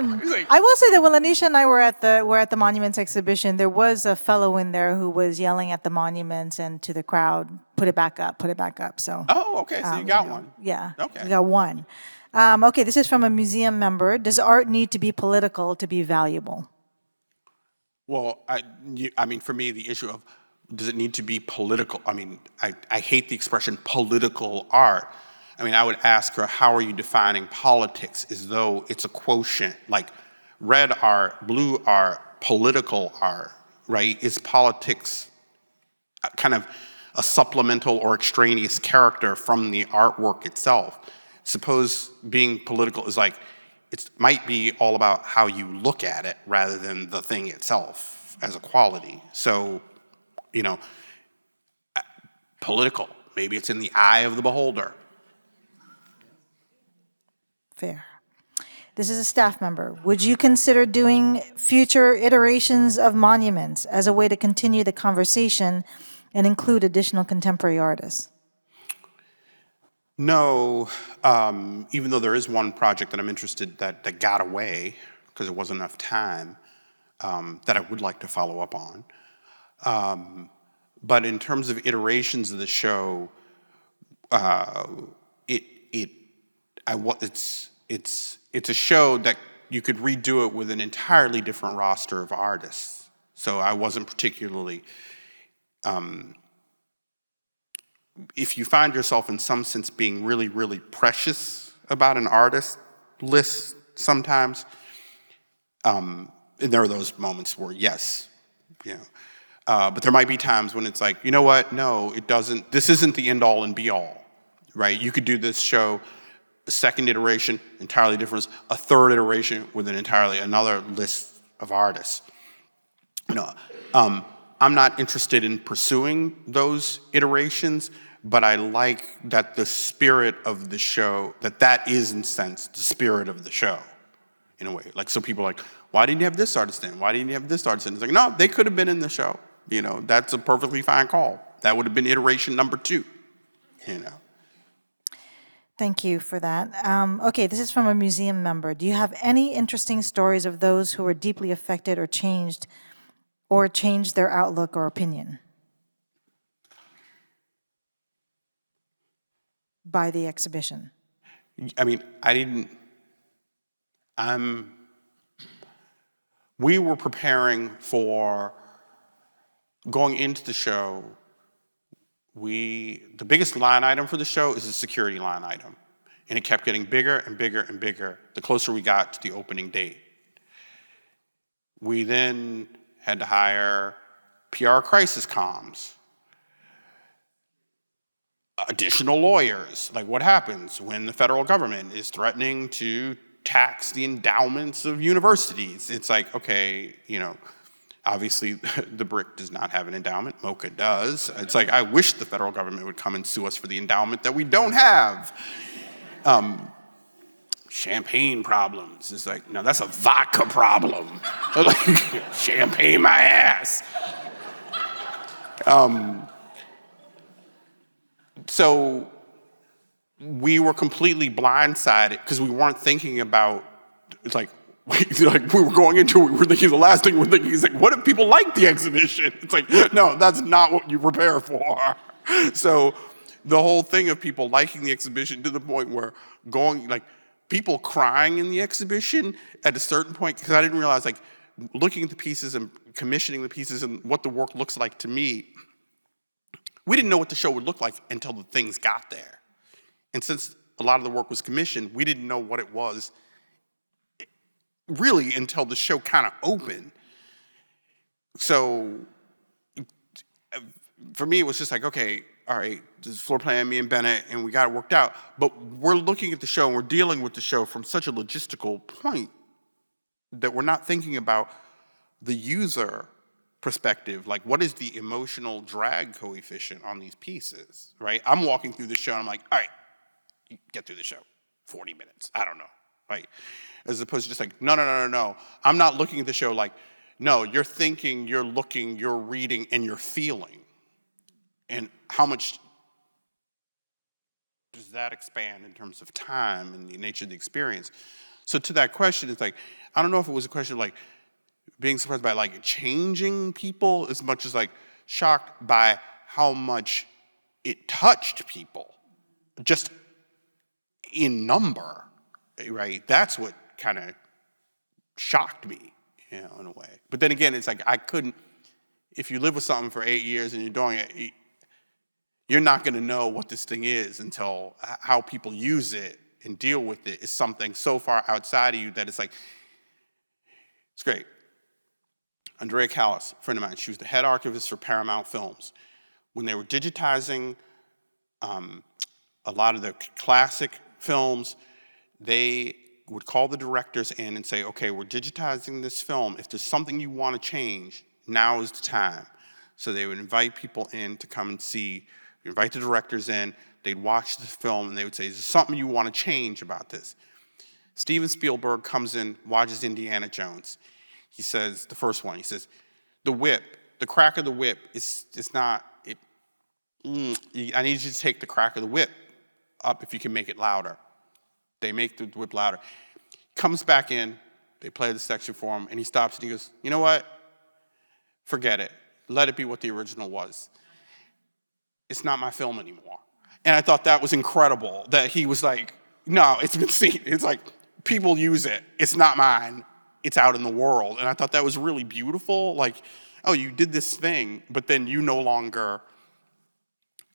will say that when Lanisha and I were at the Monuments exhibition, there was a fellow in there who was yelling at the monuments and to the crowd, put it back up, put it back up. So. Oh, okay, so you got one. Yeah, okay. We got one. Okay, this is from a museum member. Does art need to be political to be valuable? Well, I mean, for me, the issue of does it need to be political? I mean, I hate the expression political art. I mean, I would ask her, how are you defining politics as though it's a quotient, like red art, blue art, political art, right? Is politics kind of a supplemental or extraneous character from the artwork itself? Suppose being political is like, it might be all about how you look at it rather than the thing itself as a quality. So, political. Maybe it's in the eye of the beholder. Fair. This is a staff member. Would you consider doing future iterations of monuments as a way to continue the conversation and include additional contemporary artists? No, even though there is one project that I'm interested that got away because there wasn't enough time, that I would like to follow up on. But in terms of iterations of the show, it's a show that you could redo it with an entirely different roster of artists. So I wasn't particularly, if you find yourself in some sense being really, really precious about an artist list sometimes, and there are those moments where yes, you know, but there might be times when it's like, you know what, no, it doesn't, this isn't the end all and be all, right? You could do this show, a second iteration, entirely different, a third iteration with another list of artists. You know, I'm not interested in pursuing those iterations, but I like that the spirit of the show, that is in a sense the spirit of the show, in a way. Like, so people are like, why didn't you have this artist in? Why didn't you have this artist in? It's like, no, they could have been in the show. You know, that's a perfectly fine call. That would have been iteration number 2, you know. Thank you for that. Okay, this is from a museum member. Do you have any interesting stories of those who were deeply affected or changed their outlook or opinion by the exhibition? I mean, we were preparing for going into the show. The biggest line item for the show is the security line item. And it kept getting bigger and bigger and bigger the closer we got to the opening date. We then had to hire PR crisis comms, additional lawyers. Like, what happens when the federal government is threatening to tax the endowments of universities? It's like, okay, you know, obviously the BRIC does not have an endowment, MOCA does. It's like, I wish the federal government would come and sue us for the endowment that we don't have. Champagne problems. It's like, no, that's a vodka problem. Like, champagne my ass. So we were completely blindsided because we weren't thinking about, it's like we were going into it, we were thinking the last thing we're thinking is like, what if people like the exhibition? It's like, no, that's not what you prepare for. So the whole thing of people liking the exhibition to the point where people crying in the exhibition at a certain point, because I didn't realize, like, looking at the pieces and commissioning the pieces and what the work looks like to me, we didn't know what the show would look like until the things got there. And since a lot of the work was commissioned, we didn't know what it was really until the show kind of opened. So for me, it was just like, okay, all right, this is floor plan, me and Bennett, and we got it worked out. But we're looking at the show and we're dealing with the show from such a logistical point that we're not thinking about the user perspective. Like, what is the emotional drag coefficient on these pieces, right? I'm walking through the show and I'm like, all right, you get through the show, 40 minutes, I don't know, right? As opposed to just like, no. I'm not looking at the show like, no, you're thinking, you're looking, you're reading, and you're feeling. And how much does that expand in terms of time and the nature of the experience? So to that question, it's like, I don't know if it was a question of like being surprised by like changing people as much as like shocked by how much it touched people, just in number, right? That's what kind of shocked me, you know, in a way. But then again, it's like I couldn't, if you live with something for 8 years and you're doing it, you're not going to know what this thing is until how people use it and deal with it is something so far outside of you that it's like, it's great. Andrea Callis, a friend of mine, she was the head archivist for Paramount Films. When they were digitizing a lot of the classic films, they would call the directors in and say, okay, we're digitizing this film. If there's something you want to change, now is the time. So they would invite people in to come and see You invite the directors in, they'd watch the film, and they would say, is there something you want to change about this? Steven Spielberg comes in, watches Indiana Jones. He says, the first one, he says, the whip, the crack of the whip is not, I need you to take the crack of the whip up if you can make it louder. They make the whip louder. Comes back in, they play the section for him, and he stops and he goes, you know what? Forget it. Let it be what the original was. It's not my film anymore. And I thought that was incredible, that he was like, no, it's been seen. It's like, people use it. It's not mine. It's out in the world. And I thought that was really beautiful. Like, oh, you did this thing, but then you no longer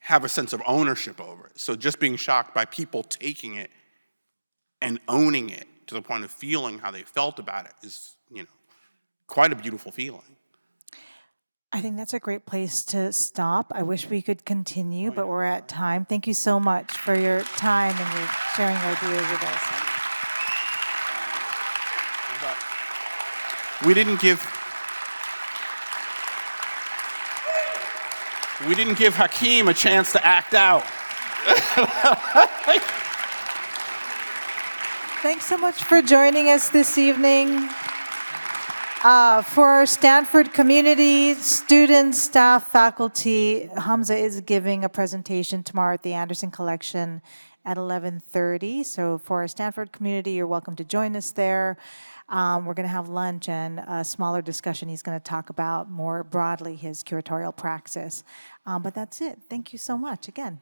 have a sense of ownership over it. So just being shocked by people taking it and owning it to the point of feeling how they felt about it is, quite a beautiful feeling. I think that's a great place to stop. I wish we could continue, but we're at time. Thank you so much for your time and your sharing ideas with us. We didn't give Hakeem a chance to act out. Thanks so much for joining us this evening. For our Stanford community, students, staff, faculty, Hamza is giving a presentation tomorrow at the Anderson Collection at 11:30. So for our Stanford community, you're welcome to join us there. We're going to have lunch and a smaller discussion. He's going to talk about more broadly his curatorial praxis. But that's it. Thank you so much again.